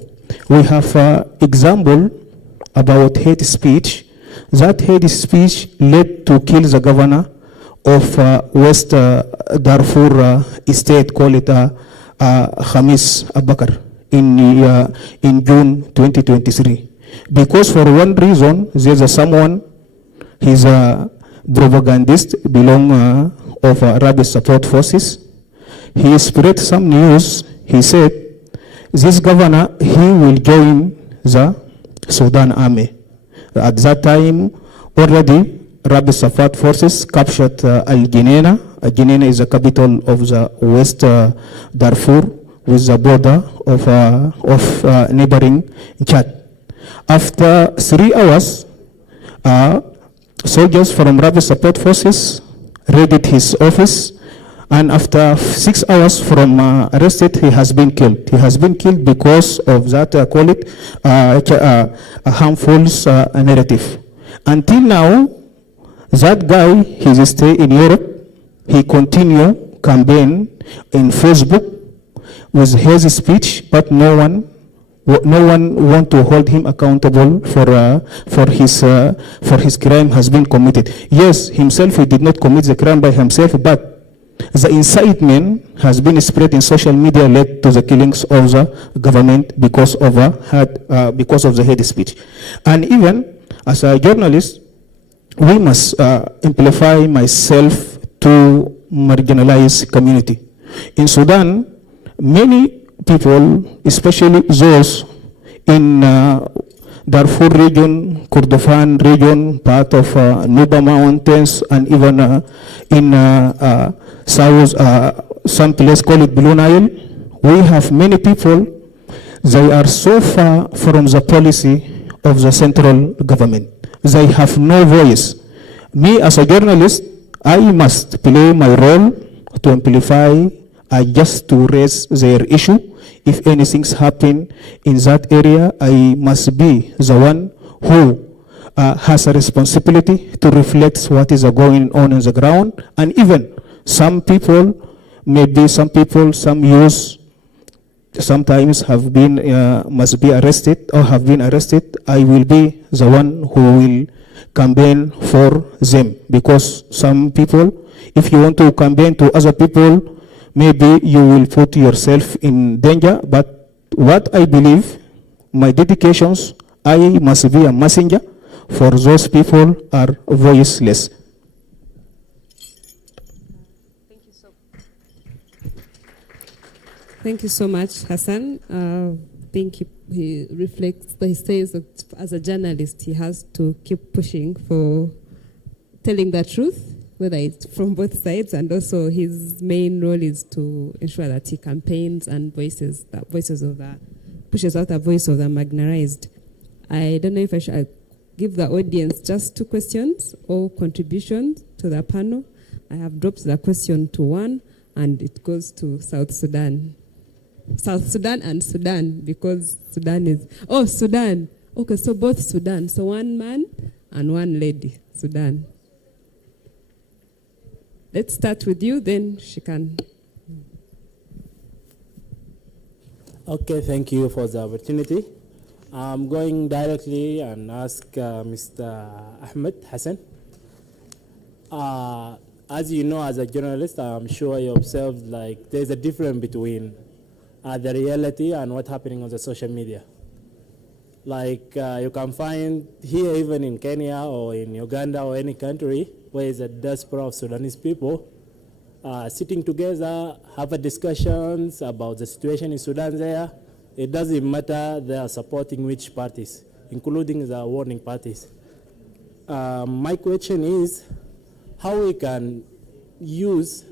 we have example about hate speech. That hate speech led to kill the governor of West Darfur state, call it Khamis Abakar, in June 2023. Because for one reason, there's someone, he's a propagandist, belong of Rapid Support Forces. He spread some news. He said, this governor, he will join the Sudan army. At that time, already, Rapid Support Forces captured Al-Geneina. Al-Geneina is the capital of the West Darfur with the border of neighboring Chad. After 3 hours, soldiers from Rapid Support Forces raided his office, and after 6 hours from arrested, he has been killed. He has been killed because of that, call it a harmful narrative. Until now, that guy, he's stay in Europe. He continue campaign in Facebook with his speech, but no one want to hold him accountable for his crime has been committed. Yes, himself, he did not commit the crime by himself, but the incitement has been spread in social media, led to the killings of the government because of the hate speech. And even as a journalist, we must amplify myself to marginalized community. In Sudan, many people, especially those in Darfur region, Kordofan region, part of Nuba Mountains, and even in south, some place called Blue Nile, we have many people, they are so far from the policy of the central government. They have no voice. Me as a journalist, I must play my role to amplify, just to raise their issue. If anything's happen in that area, I must be the one who has a responsibility to reflect what is going on the ground. And even some people, some youth, sometimes have been, must be arrested or have been arrested. I will be the one who will campaign for them, because some people, if you want to campaign to other people, maybe you will put yourself in danger. But what I believe, my dedications, I must be a messenger for those people are voiceless. Thank you so much, Hassan. I think he reflects, he says that as a journalist, he has to keep pushing for telling the truth, whether it's from both sides, and also his main role is to ensure that he campaigns and pushes out the voice of the marginalized. I don't know if I should give the audience just 2 questions or contributions to the panel. I have dropped the question to one, and it goes to South Sudan. South Sudan and Sudan, because Sudan is, Sudan. Okay, so both Sudan. So one man and one lady, Sudan. Let's start with you, then she can. Okay, thank you for the opportunity. I'm going directly and ask Mr. Ahmed Hassan. As you know, as a journalist, I'm sure you observed like there's a difference between the reality and what's happening on the social media. Like you can find here, even in Kenya or in Uganda or any country, where there's a diaspora of Sudanese people sitting together, have a discussions about the situation in Sudan there. It doesn't matter they are supporting which parties, including the warning parties. My question is, how we can use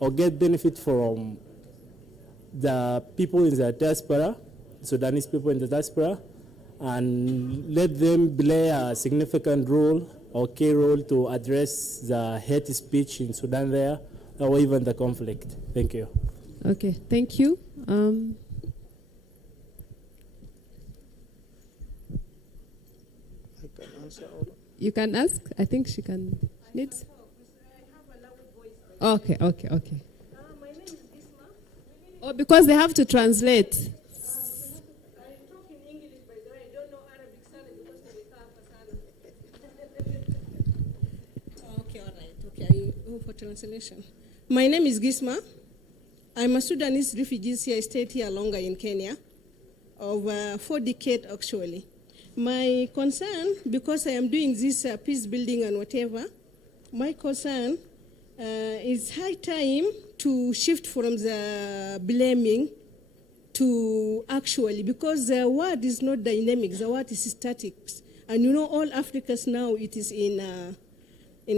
or get benefit from the people in the diaspora, Sudanese people in the diaspora, and let them play a significant role or key role to address the hate speech in Sudan there, or even the conflict. Thank you. Okay, thank you. You can ask. I think she can. Needs. Okay. My name is Bisma. Oh, because they have to translate. I talk in English, by the way. I don't know Arabic sana because Okay, all right. Okay, I go for translation. My name is Gisma. I'm a Sudanese refugee here. I stayed here longer in Kenya, over 4 decades actually. My concern, because I am doing this peace building and whatever, my concern is high time to shift from the blaming to actually, because the world is not dynamic, the world is static. And you know, all Africans now, it is in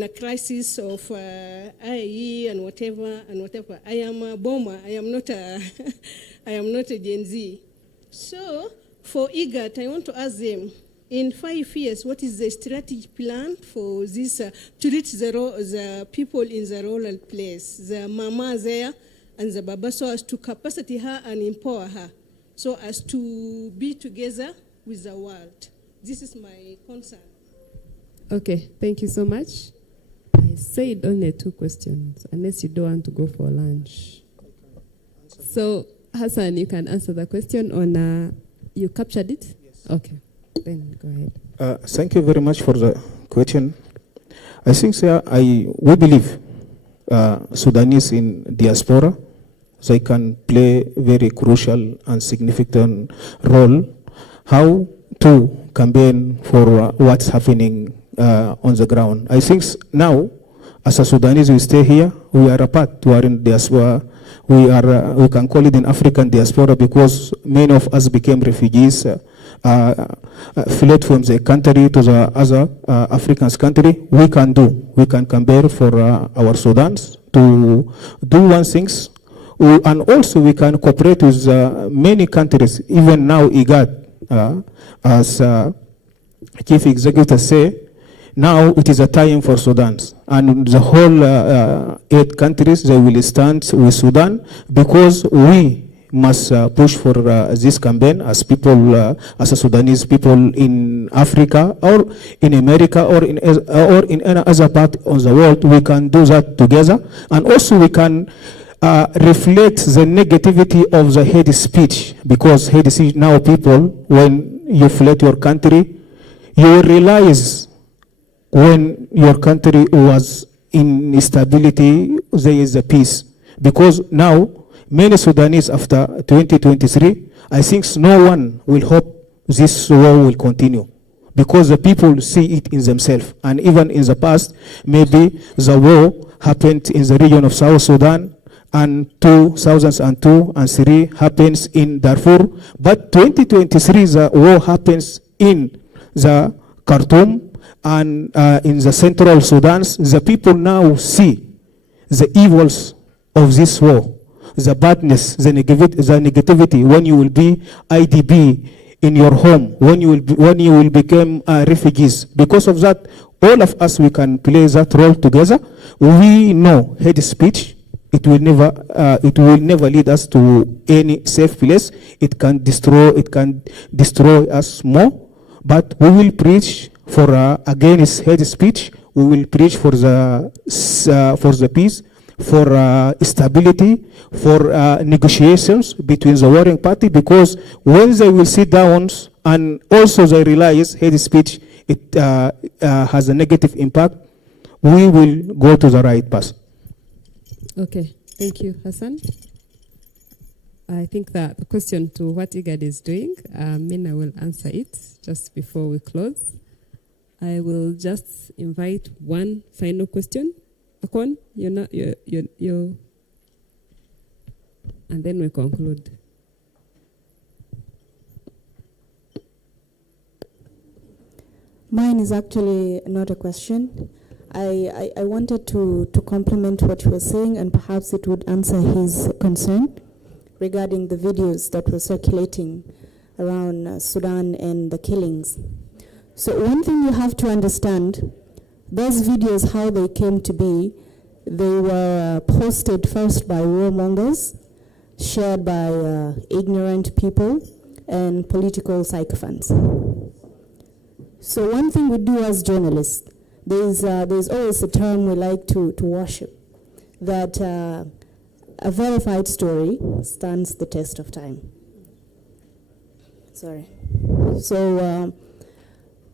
a crisis of IE and whatever. I am a bomber, I am not a Gen Z. So, for IGAT, I want to ask them, in 5 years, what is the strategic plan for this, to reach the people in the rural place, the mama there and the baba, so as to capacity her and empower her, so as to be together with the world. This is my concern. Okay, thank you so much. I said only 2 questions, unless you don't want to go for lunch. So, Hassan, you can answer the question on, you captured it? Yes. Okay, then go ahead. Thank you very much for the question. I think, sir, we believe Sudanese in diaspora, they can play very crucial and significant role how to campaign for what's happening on the ground. I think now, as a Sudanese, we stay here, we are a part, we are in diaspora. We can call it an African diaspora because many of us became refugees, fled from the country to the other African country. We can campaign for our Sudans to do one things, and also we can cooperate with many countries. Even now, IGAD, as Chief Executive say, now it is a time for Sudan, and the whole 8 countries, they will stand with Sudan, because we must push for this campaign as people, as a Sudanese people in Africa or in America or in any other part of the world. We can do that together, and also we can reflect the negativity of the hate speech, because hate speech now, people, when you fled your country, you will realize when your country was in instability, there is a peace. Because now, many Sudanese after 2023, I think no one will hope this war will continue, because the people see it in themselves. And even in the past, maybe the war happened in the region of South Sudan, and 2002 and 3 happens in Darfur. But 2023, the war happens in the Khartoum, and in the central Sudan. The people now see the evils of this war, the badness, the negativity, when you will be IDP in your home, when you will become refugees. Because of that, all of us, we can play that role together. We know hate speech, it will never lead us to any safe place. It can destroy us more. But we will preach for against hate speech. We will preach for the peace. for stability, for negotiations between the warring party, because when they will sit down and also they realize hate speech, it has a negative impact, we will go to the right path. Okay, thank you, Hassan. I think that the question to what IGAD is doing, Mina will answer it just before we close. I will just invite one final question. Akon, you're, and then we conclude. Mine is actually not a question. I wanted to complement what you were saying, and perhaps it would answer his concern regarding the videos that were circulating around Sudan and the killings. So one thing you have to understand, those videos, how they came to be, they were posted first by warmongers, shared by ignorant people and political sycophants. So one thing we do as journalists, there's always a term we like to worship, that a verified story stands the test of time. Sorry. So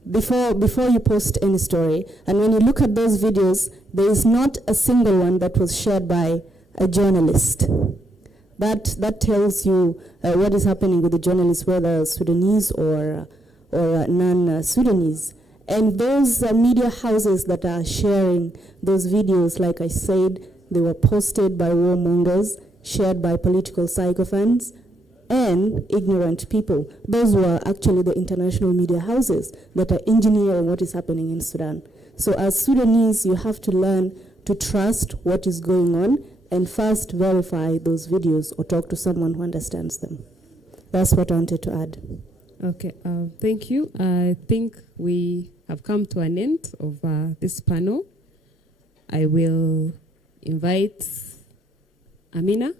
before you post any story, and when you look at those videos, there is not a single one that was shared by a journalist. That tells you what is happening with the journalists, whether Sudanese or non-Sudanese. And those media houses that are sharing those videos, like I said, they were posted by warmongers, shared by political sycophants, and ignorant people. Those were actually the international media houses that are engineering what is happening in Sudan. So as Sudanese, you have to learn to trust what is going on and first verify those videos or talk to someone who understands them. That's what I wanted to add. Okay, thank you. I think we have come to an end of this panel. I will invite Amina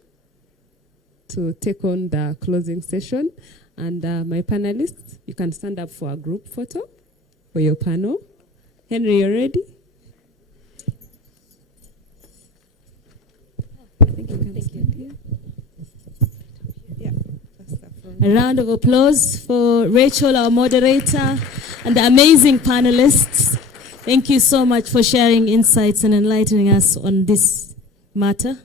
to take on the closing session. And my panelists, you can stand up for a group photo for your panel. Henry, you ready? I think you can stand here. Yeah, that's the front. A round of applause for Rachel, our moderator, and the amazing panelists. Thank you so much for sharing insights and enlightening us on this matter.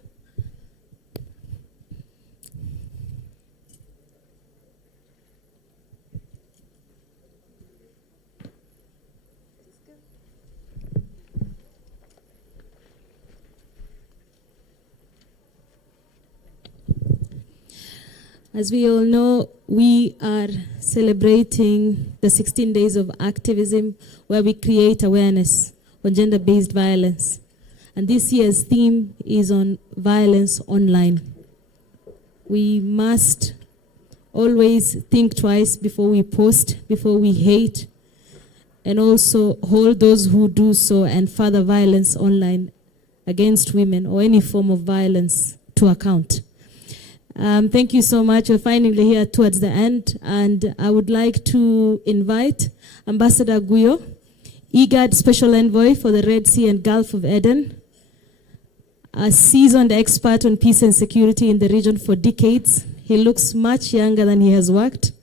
As we all know, we are celebrating the 16 days of activism where we create awareness on gender-based violence. And this year's theme is on violence online. We must always think twice before we post, before we hate, and also hold those who do so and further violence online against women or any form of violence to account. Thank you so much. We're finally here towards the end, and I would like to invite Ambassador Guyo, IGAD Special Envoy for the Red Sea and Gulf of Eden, a seasoned expert on peace and security in the region for decades. He looks much younger than he has worked,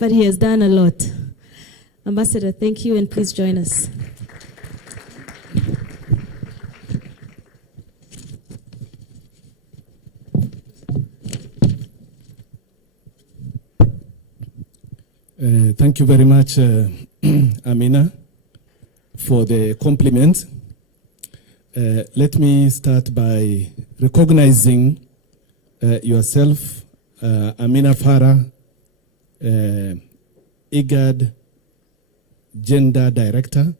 but he has done a lot. Ambassador, thank you, and please join us. Thank you very much, Amina, for the compliment. Let me start by recognizing yourself, Amina Farah, IGAD Gender Director.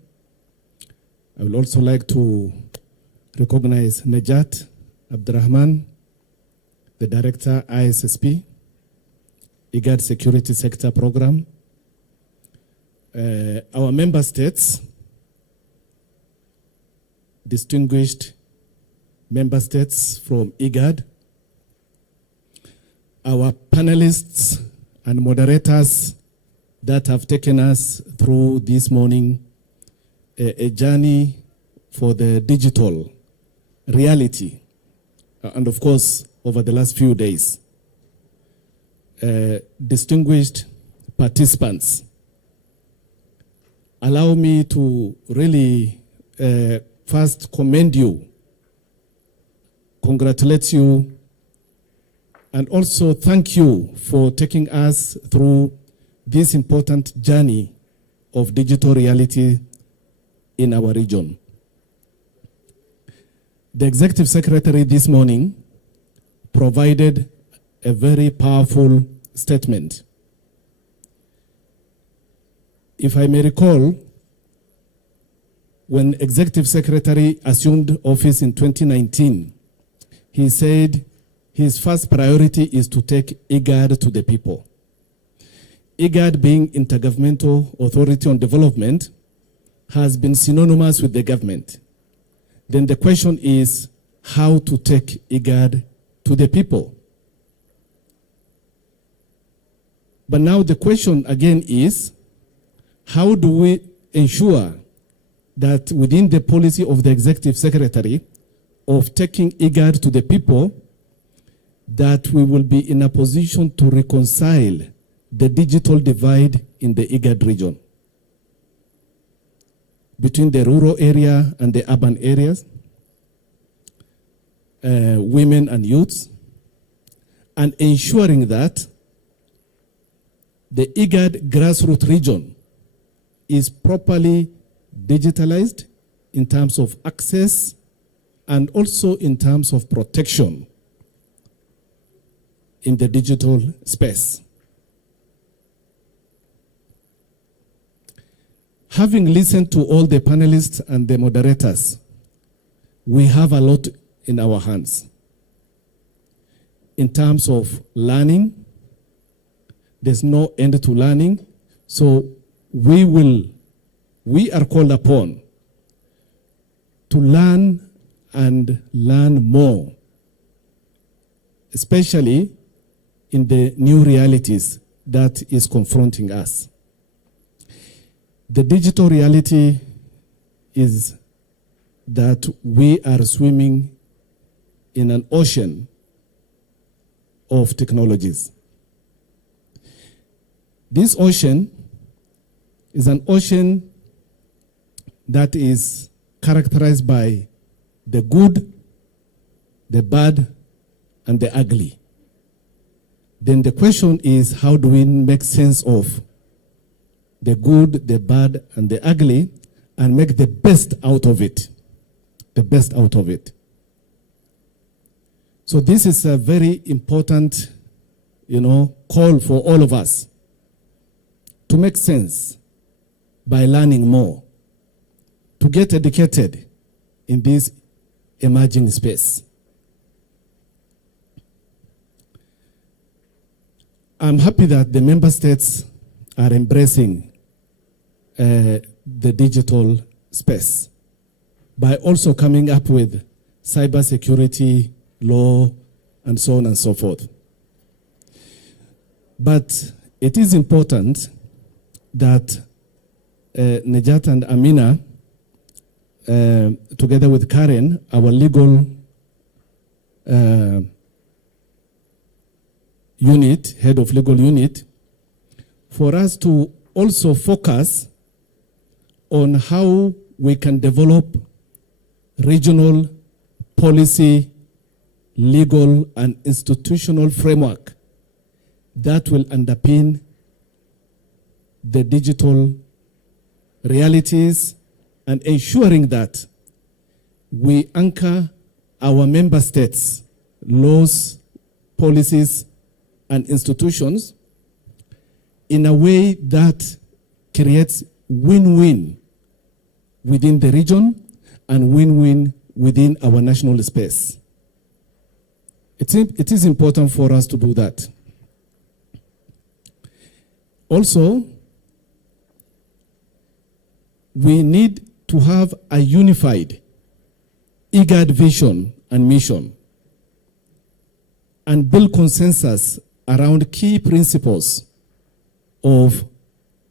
I would also like to recognize Najat Abdurrahman, the Director, ISSP, IGAD Security Sector Program. Our member states, distinguished member states from IGAD, our panelists and moderators that have taken us through this morning, a journey for the digital reality, and of course, over the last few days. Distinguished participants, allow me to really first commend you, congratulate you, and also thank you for taking us through this important journey of digital reality in our region. The Executive Secretary this morning provided a very powerful statement. If I may recall, when Executive Secretary assumed office in 2019, he said his first priority is to take IGAD to the people. IGAD, being Intergovernmental Authority on Development, has been synonymous with the government. Then the question is how to take IGAD to the people. But now the question again is, how do we ensure that within the policy of the Executive Secretary of taking IGAD to the people, that we will be in a position to reconcile the digital divide in the IGAD region between the rural area and the urban areas, women and youths, and ensuring that the IGAD grassroots region is properly digitalized in terms of access and also in terms of protection in the digital space. Having listened to all the panelists and the moderators, we have a lot in our hands. In terms of learning, there's no end to learning, so we are called upon to learn and learn more, especially in the new realities that is confronting us. The digital reality is that we are swimming in an ocean of technologies. This ocean is an ocean that is characterized by the good, the bad, and the ugly. Then the question is, how do we make sense of the good, the bad, and the ugly, and make the best out of it? The best out of it. So this is a very important, call for all of us to make sense by learning more, to get educated in this emerging space. I'm happy that the member states are embracing the digital space by also coming up with cybersecurity law and so on and so forth. But it is important that Nejat and Amina, together with Karen, our legal unit, head of legal unit, for us to also focus on how we can develop regional policy, legal, and institutional framework that will underpin the digital realities and ensuring that we anchor our member states' laws, policies, and institutions in a way that creates win-win within the region and win-win within our national space. It is important for us to do that. Also, we need to have a unified IGAD vision and mission and build consensus around key principles of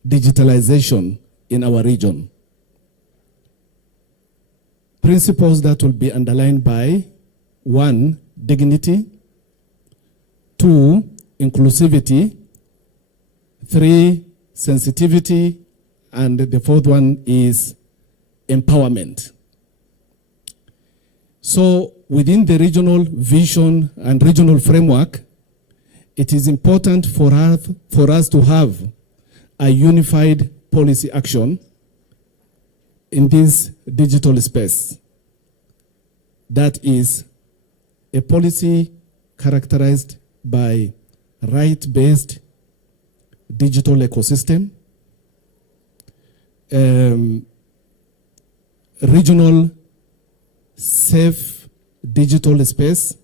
digitalization in our region. principles that will be underlined by 1, dignity, 2, inclusivity, 3, sensitivity, and the 4th one is empowerment. So within the regional vision and regional framework, it is important for us to have a unified policy action in this digital space. That is a policy characterized by right-based digital ecosystem, regional safe digital space,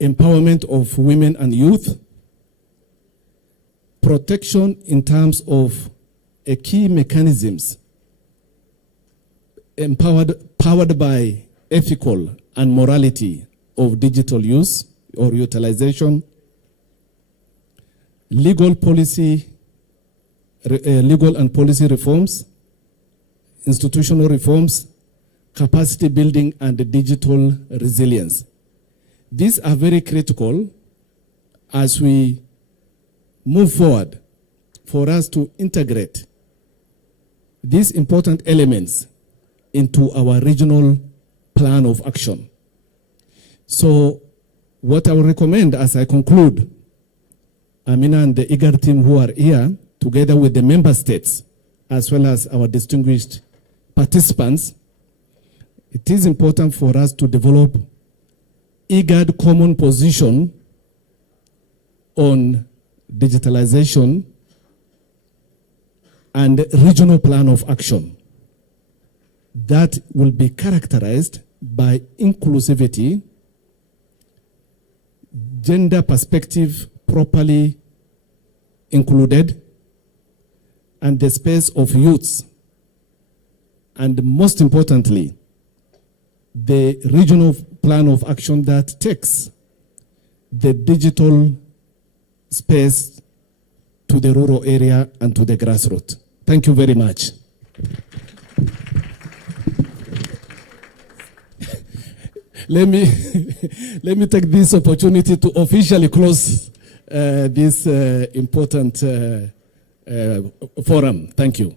empowerment of women and youth, protection in terms of key mechanisms powered by ethical and morality of digital use or utilization, legal and policy reforms, institutional reforms, capacity building, and digital resilience. These are very critical as we move forward for us to integrate these important elements into our regional plan of action. So what I will recommend as I conclude, Amina and the IGAD team who are here, together with the member states, as well as our distinguished participants, it is important for us to develop IGAD common position on digitalization and regional plan of action that will be characterized by inclusivity, gender perspective properly included, and the space of youths, and most importantly, the regional plan of action that takes the digital space to the rural area and to the grassroots. Thank you very much. Let me take this opportunity to officially close this important forum. Thank you.